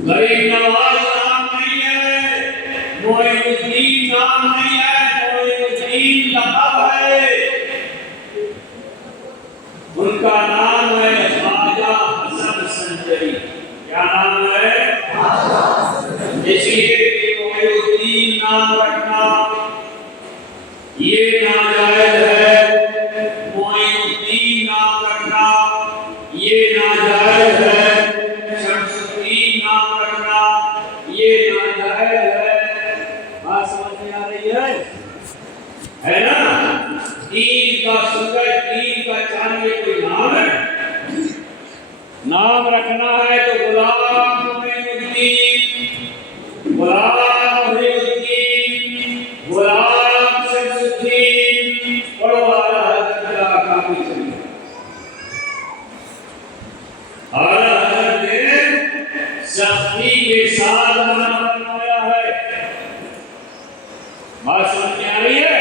غریب نواز نام نہیں ہے، معین الدین نام نہیں ہے، معین الدین لقب ہے، ان کا نام ہے خواجہ حسن سنجری۔ کیا نام ہے؟ اس لیے کہ معین الدین نام رکھنا یہ ناجائز ہے، معین الدین نام رکھنا یہ ناجائز ہے، نام رکھنا یہ ناجائز ہے۔ بات سمجھ میں آ رہی ہے نا؟ دین کا سنگر، دین کا چاند یہ کوئی نام ہے؟ نام رکھنا ہے تو غلام معین الدین، غلام معین الدین، غلام شمس الدین، پڑھو والا حضرت اللہ کافی چلیے۔ سختی کے ساتھ منع فرمایا ہے۔ بات سمجھ میں آ رہی ہے؟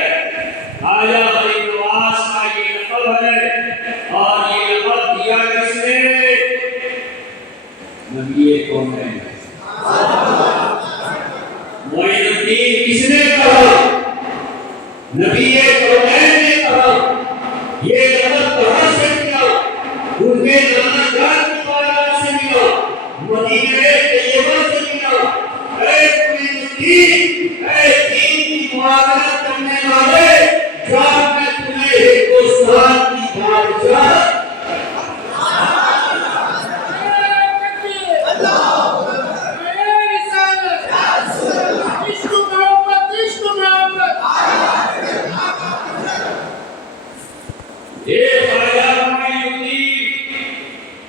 خواجہ غریب نواز کا یہ لقب ہے، اور یہ لقب دیا کس نے؟ نبی کون ہے؟ معین الدین کس نے کہا؟ نبی کون نے کہا؟ یہ لقب کہاں سے ملا؟ ان کے نانا جان کی بارگاہ سے ملا، مدینہ طیبہ سے ملا۔ اے معین الدین، اے دین کی معاونت کرنے والے، جب میں تمہیں ہندوستان کی بادشاہ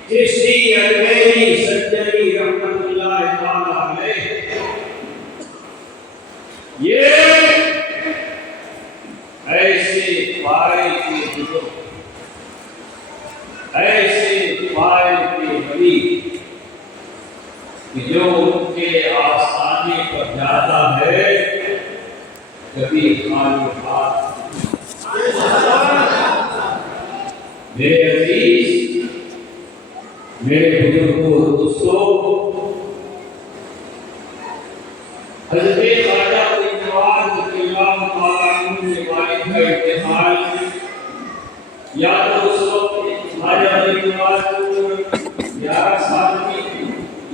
چشتی اجمیری سنجری رحمت اللہ تعالی علیہ، یہ ایسے فائل کے بزرگ، ایسے فائل کے ولی کہ جو ان کے آستانے پر جاتا ہے کبھی خالی ہاتھ۔ میرے عزیز، میرے بزرگوں اور دوستوں، حضرت خواجہ غریب نواز رضی اللہ تعالیٰ عنہ کے والد کا انتقال یا تو اس وقت خواجہ غریب نواز کو 11 سال کی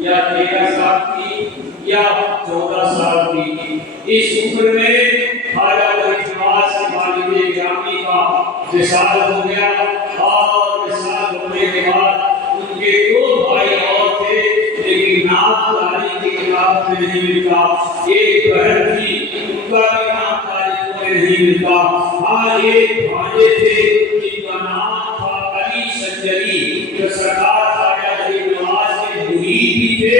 یا 13 سال کی یا 14 سال کی، اس عمر میں خواجہ غریب نواز کے والد گرامی کا وصال ہو گیا، اور وصال ہونے کے بعد ان کے 2 بھائی اور تھے لیکن نام تاریخ کی کتاب میں نہیں ملتا، ایک بہن تھی ان کا بھی نام تاریخ میں نہیں ملتا، ہاں ایک بھانجے تھے جن کا نام تھا علی سنجری، جو سرکار خواجہ غریب نواز کے مرید بھی تھے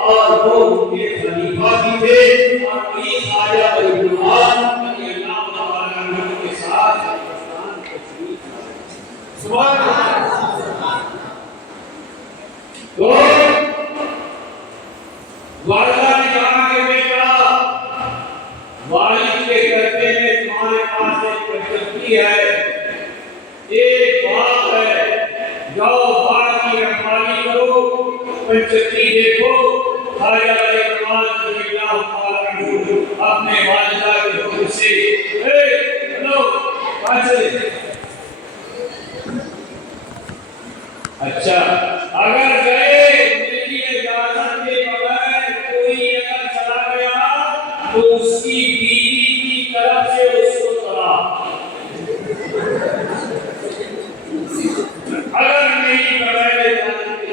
اور وہ ان کے خلیفہ بھی تھے، اور وہی خواجہ غریب نواز رضی اللہ تعالیٰ عنہ کے ساتھ سبحان اللہ۔ تو والدہ نے کہا کہ بیٹا، والد کے کرتے میں تمہارے پاس ایک پنچتی ہے، ایک باغ ہے، جاؤ باغ کی رکھوالی کرو، پنچتی دیکھو۔ خواجہ غریب نواز رضی اللہ تعالیٰ عنہ اپنے والدہ کے حکم سے ہلو کہاں چلے؟ اچھا اگر گئے میری اجازت کے بغیر کوئی اگر چلا گیا تو اس کی بیوی کی طرف سے اس کو طلاق، اگر میری بغیر اجازت کے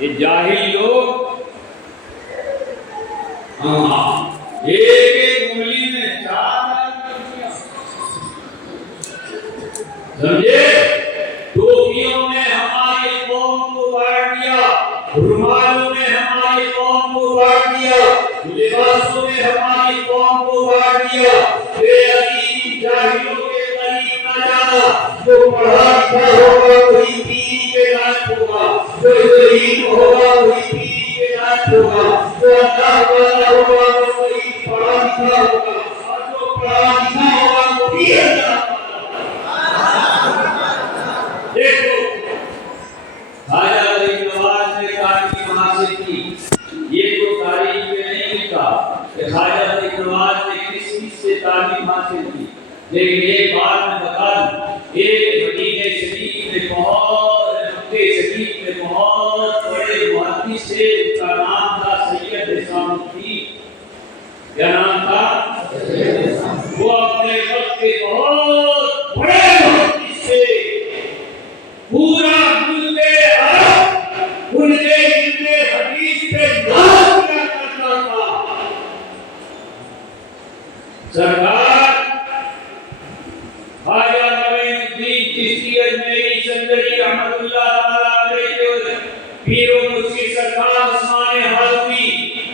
یہ جاہل لوگ ایک ایک انگلی میں 4 سمجھے؟ ٹوپیوں نے ہماری قوم کو بانٹ دیا، رومالوں نے ہماری قوم کو بانٹ دیا، لباسوں نے ہماری قوم کو بانٹ دیا۔ بے عقیل جاہلوں کے قریب نہ جانا، جو پڑھا لکھا ہوگا وہی پیری کے لائق ہوگا، جو ضعیف ہوگا وہی پیری کے لائق ہوگا، جو اللہ والا ہوگا وہی پڑھا لکھا ہوگا، اور جو پڑھا لکھا ہوگا وہی اللہ والا۔ دیکھو خواجہ غریب نواز نے تعلیم حاصل کی، یہ تو تاریخ میں نہیں لکھا کہ خواجہ غریب نواز نے کس چیز سے تعلیم حاصل کی، لیکن ایک بات میں بتا دوں، ایک مدینہ شریف میں مکہ شریف میں بہت بڑے محدث تھے، اس کا نام تھا سید حسام الدین۔ کیا نام تھا؟ وہ اپنے وقت کے بہت بڑے محدث تھے، پورا ملک عرب ان کے علم حدیث پہ ناز کیا کرتا تھا۔ سرکار خواجہ معین الدین چشتی اجمیری سندری رحمۃ اللہ تعالیٰ علیہ، پیر و مرشد سرکار عثمان حلوی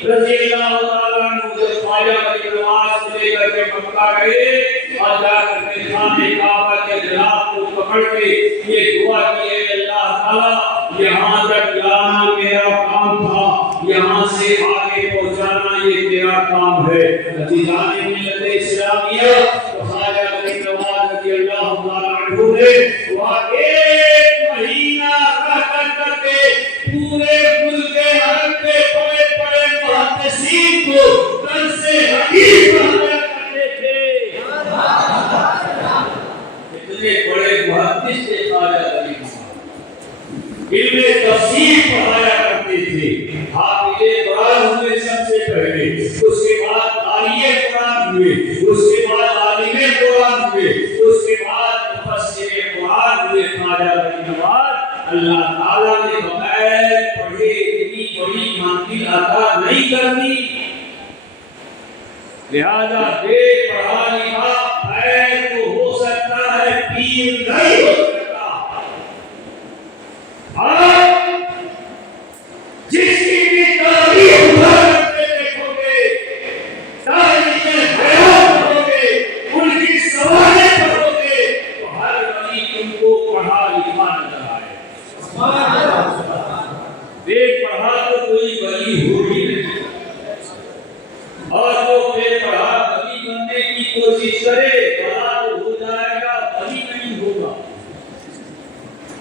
رضی اللہ تعالیٰ عنہ جب خواجہ غریب نواز کو لے کر کے مکہ گئے اور جا کر کے خانہ کعبہ کے جناب کو پکڑ کے یہ دعا کی، اے اللہ تعالیٰ یہاں تک لانا میرا کام تھا، یہاں سے آگے پہنچانا یہ تیرا کام ہے۔ عزیزان ملت اسلامیہ، تو خواجہ غریب نواز رضی اللہ تعالیٰ عنہ نے وہاں 1 مہینہ رہ کر کے پورے ملک عرب کے بڑے بڑے محدثین کو درس حدیث پڑھایا کرتے تھے۔ اتنے بڑے محدث تھے خواجہ غریب نواز، علم تفسیر پڑھایا کرتے تھے، حافظ قرآن ہوئے سب سے پہلے، اس کے بعد قاری قرآن ہوئے، اس کے بعد عالم قرآن ہوئے، اس کے بعد مفسر قرآن ہوئے خواجہ غریب نواز۔ اللہ تعالیٰ نے بغیر پڑھے اتنی بڑی منزل عطا نہیں کرنی، لہذا بے پڑھا لکھا خیر تو ہو سکتا ہے، پیر نہیں ہو سکتا۔ اور جس کی بھی تاریخ دیکھو گے، تاریخ حیات پڑھو گے، ان کی سوالیں پڑھو گے، تو ہر ولی تم کو پڑھا لکھا نظر آئے۔ بے پڑھا تو کوئی ولی ہو ہی نہیں، اور جو بے پڑھا ولی بننے کی کوشش کرے بڑا تو ہو جائے گا، ولی نہیں ہوگا۔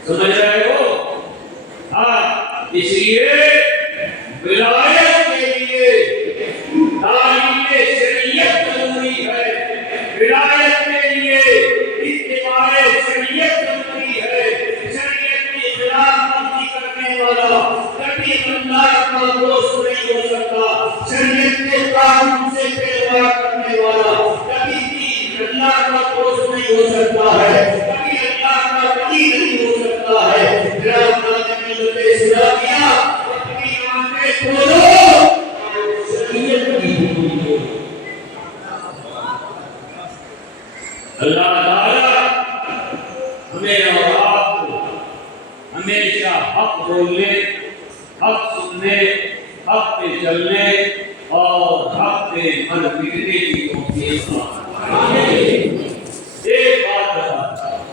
سمجھ رہے ہو؟ ہاں، اس لیے ولایت کے لیے تعلیم شریعت ضروری ہے، ولایت کے لیے اتباع شریعت ضروری ہے۔ شریعت کی خلاف ورزی کرنے والا کبھی اللہ کا دوست نہیں ہو سکتا، شریعت کے قانون سے پیروی کرنے والا کبھی بھی اللہ کا دوست نہیں ہو سکتا ہے، کبھی اللہ کا ولی نہیں ہو سکتا ہے۔ ملت اسلامیہ اپنی آنکھیں کھولو، شریعت کی حدود کو۔ اللہ تعالیٰ ہمیں اور آپ کو ہمیشہ حق بولنے، حق سننے، حق پہ چلنے اور حق پہ عمل کرنے کی توفیق عطا۔ ایک بات بتاتا ہوں،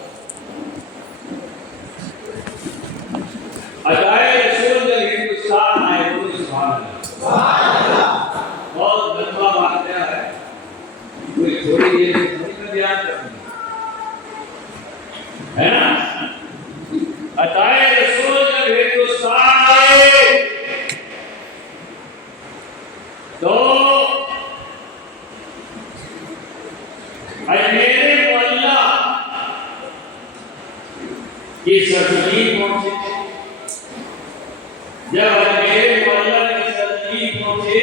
عطائے رسول جب ہندوستان آئے تو سبحان اللہ، بہت لمبا واقعہ ہے، کوئی تھوڑی دیر میں بیان کرنا ہے نا۔ عطائے رسول جب ہندوستان آئے تو اجمیر معلّہ کی سرزمین پہنچے۔ جب اجمیر معلّہ کی سرزمین پہنچے،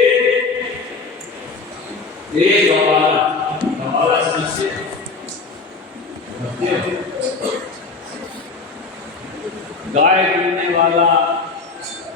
ایک گوالہ سمجھتے گائے دلنے والا،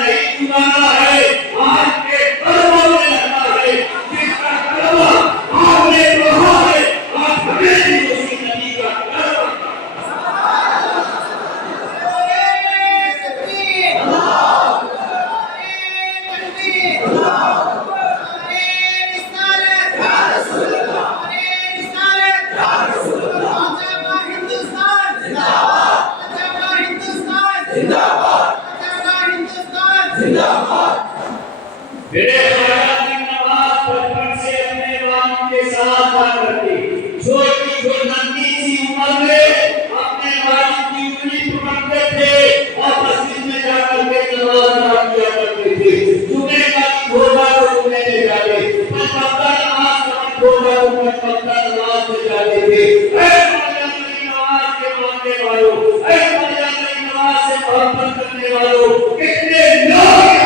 نہیں چنانا ہے، آپ کے قدموں میں لگنا ہے، جس کا کلمہ آپ نے پڑھا ہے آپ ہمیں بھی اسی نبی کا کلمہ میرے خیال کی نماز بچپن سے اپنے والد کے ساتھ پڑھا کرتے، جو ننھی سی عمر میں اپنے والد کی انگلی پکڑتے تھے اور مسجد میں جا کر کے نماز ادا کیا کرتے تھے۔ جمعے کا دن ہوگا تو جمعے میں جاتے، پنج وقتہ نماز کا وقت ہوگا تو پنج وقتہ نماز میں جاتے تھے۔ اے مریم کی نماز کے ماننے والوں، اے مریم کی نماز سے محبت کرنے والوں، کتنے لوگ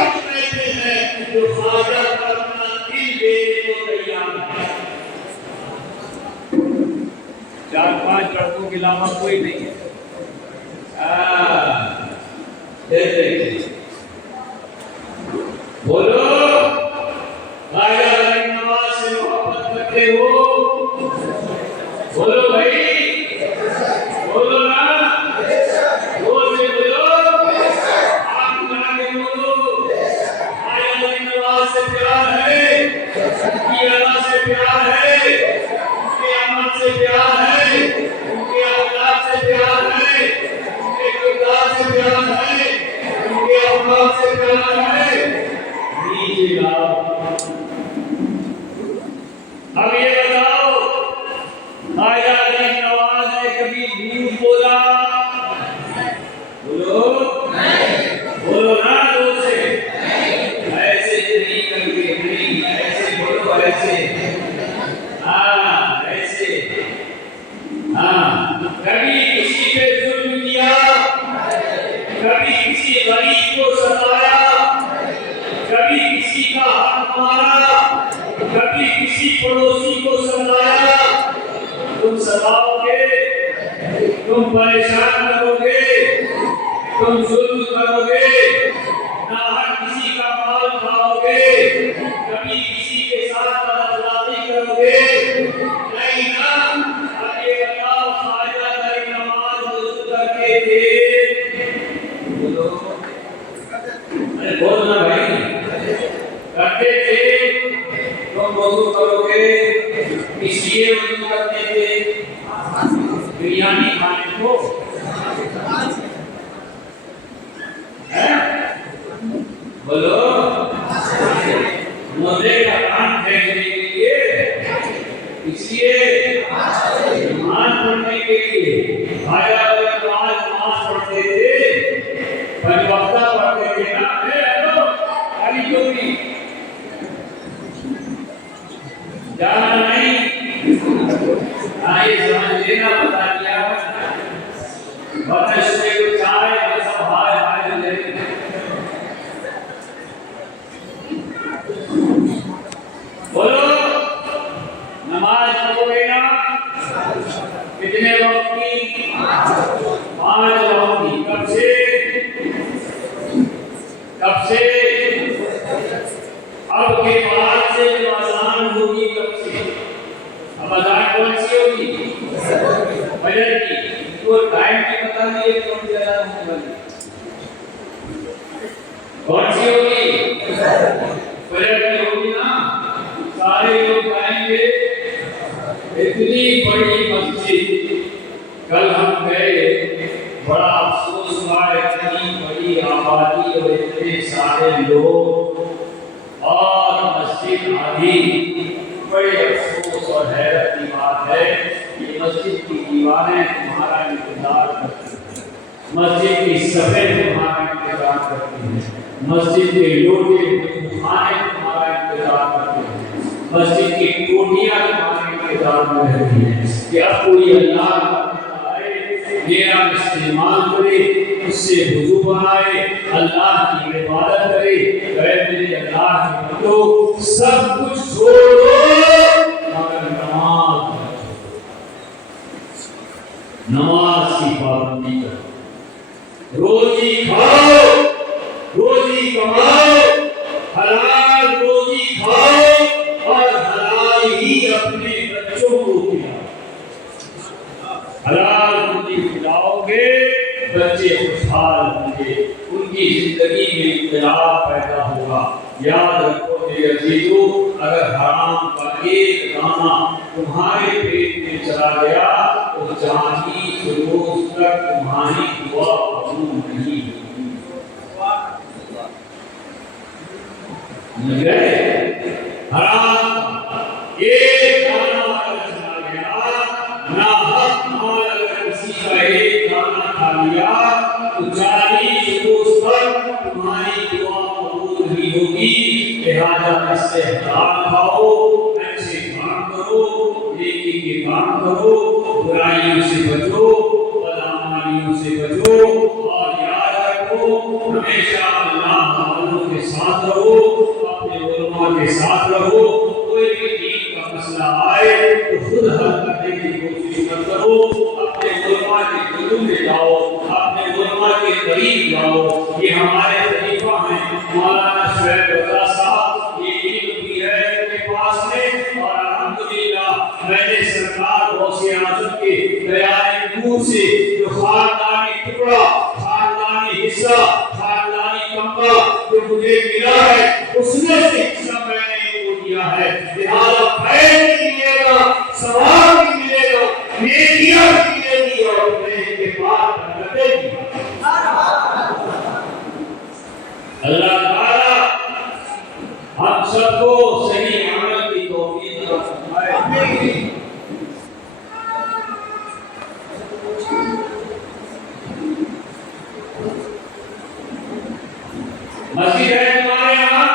جو خواجہ پر اپنا دل دینے کو تیار ہے۔ 4-5 لڑکوں کے علاوہ کوئی نہیں ہے۔ بولو خواجہ کی نماز سے محبت کرتے ہو؟ بولو بھائی، بولو نا، بول سے بولو، آپ بنا کے بولو۔ خواجہ کی نماز سے پیار ہے، ان کی اللہ سے پیار ہے، ان کے عمل سے پیار ہے، ان کے اخلاق سے پیار ہے، ان کے کردار سے پیار ہے، ان کے افعال سے پیار ہے۔ نیچے لاؤ۔ اب یہ بتاؤ خواجہ کی نواز نے کبھی جھوٹ بولا؟ بولو بولو نا دو سے، ایسے نہیں کر کے نہیں، ایسے بولو، ایسے ہاں، ایسے ہاں۔ کبھی کسی پہ ظلم کیا؟ کبھی کسی غریب کو ستایا؟ کبھی کسی کا حق مارا؟ کبھی کسی پڑوسی کو ستایا؟ تم ستاؤ گے، تم پریشان کرو گے، تم ظلم کرو گے، نہ ہر کسی کا مال کھاؤ گے، کبھی کسی کے ساتھ بداخلاقی کرو گے؟ نہیں نا۔ اب یہ بتاؤ خواجہ کی نماز وضو کرتے تھے؟ بولو، ارے بولنا بھائی، کرتے تھے؟ تم وضو کرو گے، اس لیے وضو کرتے تھے بریانی کھانے کو؟ بولو، موزے کا کام پھینکنے کے لیے، اس لیے نماز پڑھنے کے لیے؟ خواجہ نماز پڑھتے تھے، پنج وقتہ پڑھتے تھے نا؟ خالی چوری جانا نہیں، آئے سمجھ لینا، بتا دیا بس میں کچھ آئے بس ہائے ہائے لے۔ بولو نماز پڑھو گے نا؟ کتنے وقت کی؟ 5 وقت کی۔ کب سے؟ کب سے؟ اب کے بعد سے جو اذان ہوگی کب سے؟ اب اذان کون سی ہوگی؟ فجر کی۔ تو ٹائم کی پتہ نہیں ہے کون سی اذان ہونے والی؟ کون سی ہوگی؟ فجر کی ہوگی نا؟ سارے لوگ آئیں گے۔ اتنی بڑی مسجد، کل ہم گئے، بڑا افسوس ہوا، اتنی بڑی آبادی اور اتنے سارے لوگ اور مسجد آدھی۔ بڑے افسوس اور حیرت کی بات ہے کہ مسجد کی دیواریں تمہارا انتظار کرتی ہیں، مسجد کی صفیں تمہارا انتظار کرتی ہیں، مسجد کے لوٹے خانے تمہارا انتظار کرتے ہیں، مسجد کی ٹوٹیاں تمہارے انتظار میں رہتی ہیں کہ اب کوئی اللہ میرا استعمال کرے، اس سے وضو بنائے، اللہ کی عبادت کرے۔ اے میرے اللہ کے بندو، سب کچھ چھوڑ دو مگر نماز، نماز کی پابندی کرو، روزی کھاؤ، روزی کماؤ، حلال روزی کھاؤ اور حلال ہی اپنے بچوں کو کھلاؤ۔ حلال روزی کھلاؤ گے بچے خوشحال ہوں گے، ان کی زندگی میں اختلاف پیدا ہوگا۔ یاد رکھو میرے عزیزو، اگر حرام کا ایک دانہ تمہارے پیٹ میں چلا گیا تو 40 روز تک تمہاری دعا قبول نہیں ہوگی۔ حرام ایک دانہ اگر چلا گیا، ناحق مال اگر کسی کا ایک دانہ کھا لیا تو 40 روز تک تمہاری دعا قبول نہیں ہوگی۔ لہذا اس سے حلال کھاؤ، اچھے کام کرو، نیکی کے کام کرو، برائیوں سے بچو، بدعمالیوں سے بچو، اور یاد رکھو ہمیشہ اللہ والوں کے ساتھ رہو، اپنے علماء کے ساتھ رہو۔ کوئی بھی دین کا مسئلہ آئے تو خود حل کرنے کی کوشش مت کرو، اپنے علماء کے قدم میں جاؤ، اپنے علماء کے قریب جاؤ۔ یہ ہمارے خلیفہ ہیں مولانا شعیب رضا صاحب، یہ علم بھی ہے ان کے پاس میں، اور الحمدللہ میں نے سرکار غوث اعظم کے دریائے نور سے جو خاندانی ٹکڑا، خاندانی حصہ، خاندانی تمغہ جو مجھے ملا ہے، اس میں سے حصہ میں نے ان کو دیا ہے۔ لہذا خیر بھی ملے گا، ثواب بھی ملے گا، نیکیاں بھی ملے گی، اور تمہیں کے پاس برکتیں بھی۔ اللہ تعالیٰ ہم سب کو صحیح عمل کی توفیق عطا فرمائے۔ مسجد ہے تمہارے یہاں؟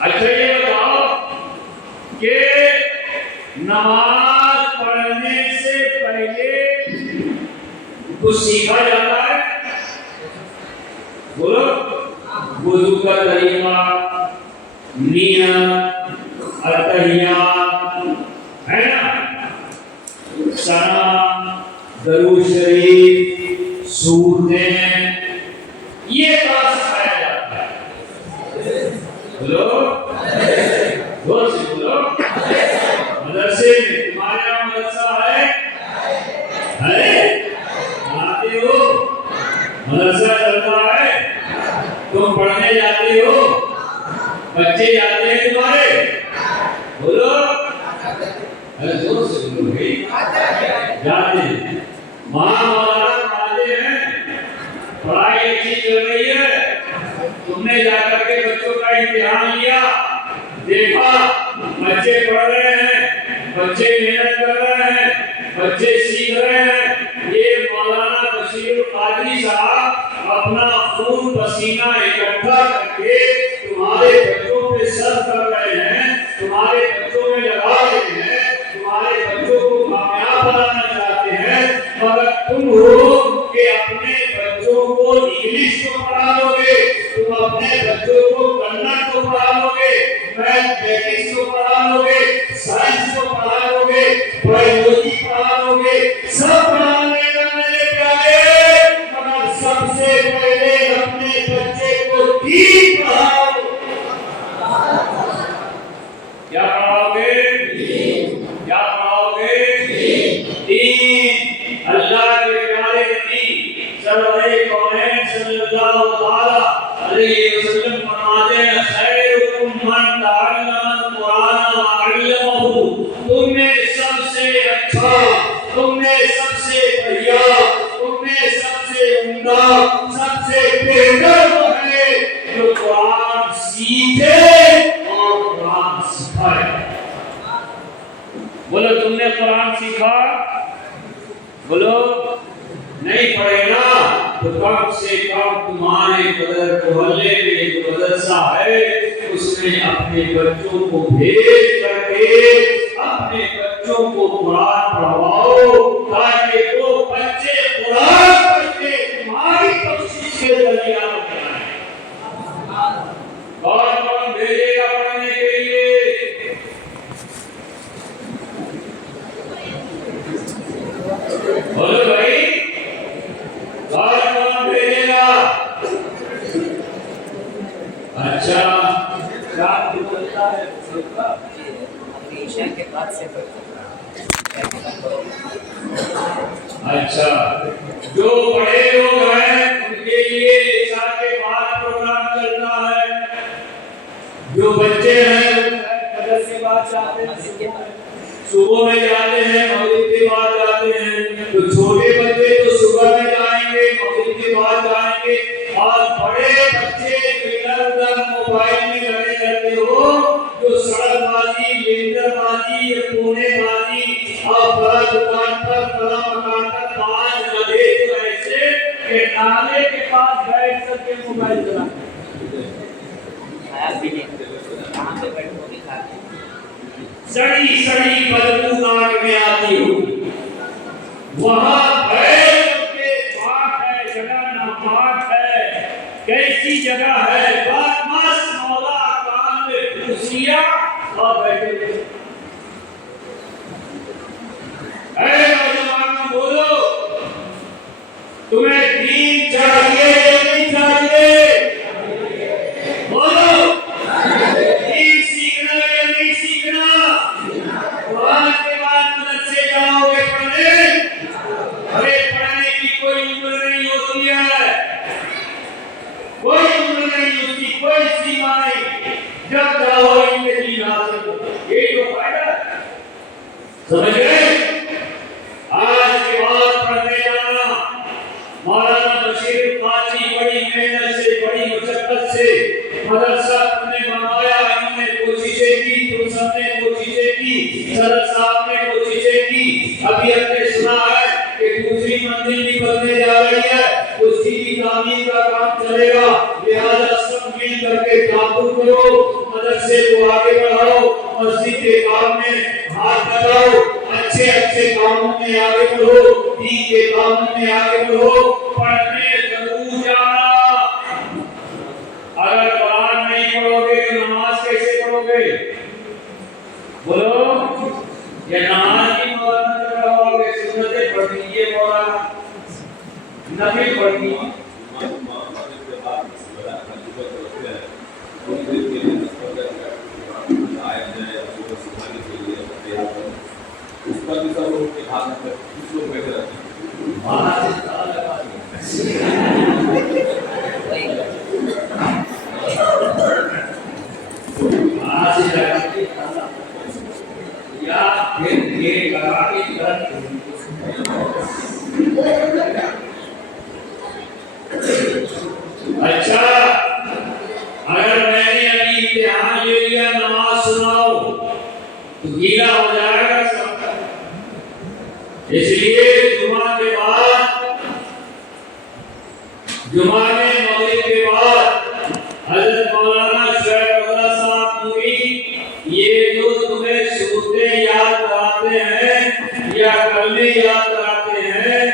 اچھا یہ بتاؤ کہ نماز پڑھنے سے پہلے کچھ سیکھا جاتا ہے؟ بولو، وضو کا طریقہ، نیت، التحیات، ہے نا، ثنا، درود شریف، سورتیں، یہ بات سکھایا جاتا ہے۔ بولو، زور سے بولو۔ مدرسے میں تمہارے یہاں مدرسہ ہے؟ آتے ہو؟ مدرسہ چلتا ہے؟ تم پڑھنے جاتے ہو؟ بچے جاتے ہیں تمہارے؟ بولو، زور سے بولو بھائی۔ جاتے ہیں، وہاں مولانا پڑھاتے ہیں، پڑھائی اچھی چل رہی ہے، تم نے جا کر کے بچوں کا امتحان لیا، دیکھا بچے پڑھ رہے ہیں، بچے محنت کر رہے ہیں، بچے سیکھ رہے ہیں، یہ مولانا بشیر القادری صاحب اپنا خون پسینہ اکٹھا کر کے تمہارے بچوں پہ صرف کر رہے ہیں، تمہارے بچوں میں لگا رہے ہیں، تمہارے بچوں کو کامیاب بنانا چاہتے ہیں، مگر تم ہو کہ اپنے بچوں کو انگلش کو پڑھا دو گے، تم اپنے بچوں کو کنڑ کو پڑھا دو گے، میتھمیٹکس کو پڑھا دو گے، سائنس کو پڑھا دو گے، بایولوجی پڑھا دو گے، سب پڑھانے کا میرے پیارے، مگر سب سے پہلے اپنے بچے کو دین پڑھاؤ۔ کیا پڑھاؤ گے؟ کیا پڑھاؤ گے؟ دین۔ اللہ کے پیارے نبی سرور کونین صلی اللہ علیہ وسلم نہیں پڑھے نا تو کم سے کم تمہارے بدر محلے میں جو مدرسہ ہے اس میں اپنے بچوں کو بھیج کر کے اپنے بچوں کو قرآن پڑھواؤ تاکہ وہ بچے قرآن پڑھ کے تمہاری کوشش کے ذریعہ کون بھیجے گا پڑھنے کے لیے؟ بولو بھائی کون بھیجے گا؟ اچھا رات کو بولتا ہے عشاء کے بعد سے اچھا جو بڑے لوگ ہیں ان کے لیے عشاء کے بعد پروگرام چلتا ہے، جو بچے ہیں مدرسے کے بعد جاتے ہیں صبح میں جاتے ہیں مغرب کے بعد جاتے ہیں، تو چھوٹے بچے تو صبح میں جائیں گے مغرب کے بعد جائیں گے، اور بڑے بچے ادھر ادھر موبائل میں لگے رہتے ہو جو سڑک بازی لینڈر بازی یا کونے بازی اور بڑا دکان پر بڑا مکان پر 5 بجے تو ایسے کہ نالے کے پاس بیٹھ کر کے موبائل چلاتے کہاں پہ بیٹھو دکھاتے سڑی سڑی بدبو ناک میں آتی ہو، وہاں بیٹھ کے پاک ہے جگہ ناپاک ہے، کیسی جگہ ہے بدماش مولا کان میں کرسیاں اور بیٹھے ہوئے۔ اے نوجوانوں بولو تمہیں دین چاہیے یا نہیں چاہیے؟ بولو دین سیکھنا یا نہیں سیکھنا؟ قرآن کے بعد مدرسے جاؤ گے پڑھنے؟ ارے پڑھنے کی کوئی عمر نہیں ہوتی ہے، کوئی عمر نہیں ہوتی، کوئی سیما نہیں، جب چاہو ان کے دین حاصل کرو، یہی تو فائدہ ہے۔ سمجھ گئے؟ آج کے بعد پڑھنے جانا مولانا بشیر قادری بڑی محنت سے بڑی مشقت سے مدرسہ نے بنایا، انہوں نے کوششیں کی، تم سب نے کوششیں کی، صدر صاحب نے کوششیں کی، ابھی ہم نے سنا ہے کہ دوسری منزل بھی بننے جا رہی ہے، اس کی تعمیر کا کام چلے گا، لہذا سب مل کر کے تعاون کرو، مدرسے کو آگے بڑھاؤ، مسجد کے کام میں ہاتھ بٹاؤ، اچھے اچھے کاموں میں آگے بڑھو، دین کے کاموں میں آگے بڑھو، پڑھنے ضرور جانا۔ اگر قرآن نہیں پڑھو گے تو نماز کیسے پڑھو گے؟ بولو یہ نماز کی مولانا سے پڑھو گے، سنتیں پڑھ لیجیے مولانا، نفل پڑھ لیجیے۔ اس پر بھی سب لوگ کے ہاتھ میں کچھ لوگ بیٹھے رہتے اچھا اگر میں نے ابھی امتحان لے لیا نماز سناؤ تو گیلا ہو جائے گا سب کا، اس لیے جمعہ کے بعد جمعہ میں مغرب کے بعد حضرت مولانا شعیب اللہ صاحب نوری یہ جو تمہیں سورتیں یاد کراتے ہیں یا کلمے یاد کراتے ہیں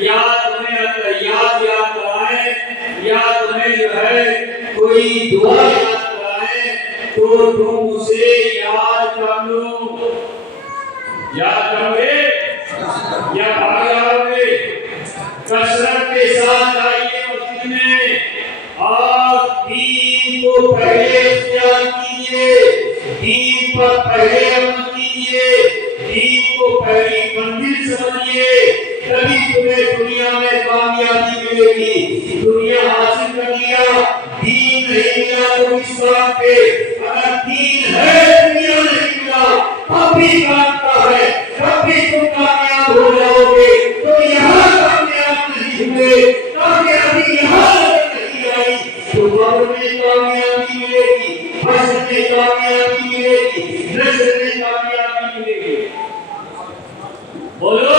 یا تمہیں اتحیات یاد کرائیں یا تمہیں جو ہے کوئی دعا یاد کرائیں تو تم اسے یاد کر لو، یاد کرو گے یا بھاگ جاؤ گے؟ کثرت کے ساتھ آئیے مسجد میں اور دین کو پہلے اختیار کیجیے، دین پر پہلے عمل کیجیے، دین کو پہلی منزل سمجھیے، تبھی تمہیں دنیا میں کامیابی ملے گی۔ دنیا حاصل کر لیا، دین نہیں ملا تو اس کام پہ، اگر دین ہے دنیا نہیں ملا تب بھی کام کا ہے، تب بھی تم کامیاب ہو جاؤ گے۔ تو یہاں کامیاب نہیں ہوئے، کامیابی یہاں نہیں آئی تو قبر میں کامیابی ملے گی، حشر میں کامیابی ملے گی، نشر میں کامیابی ملے گی۔ بولو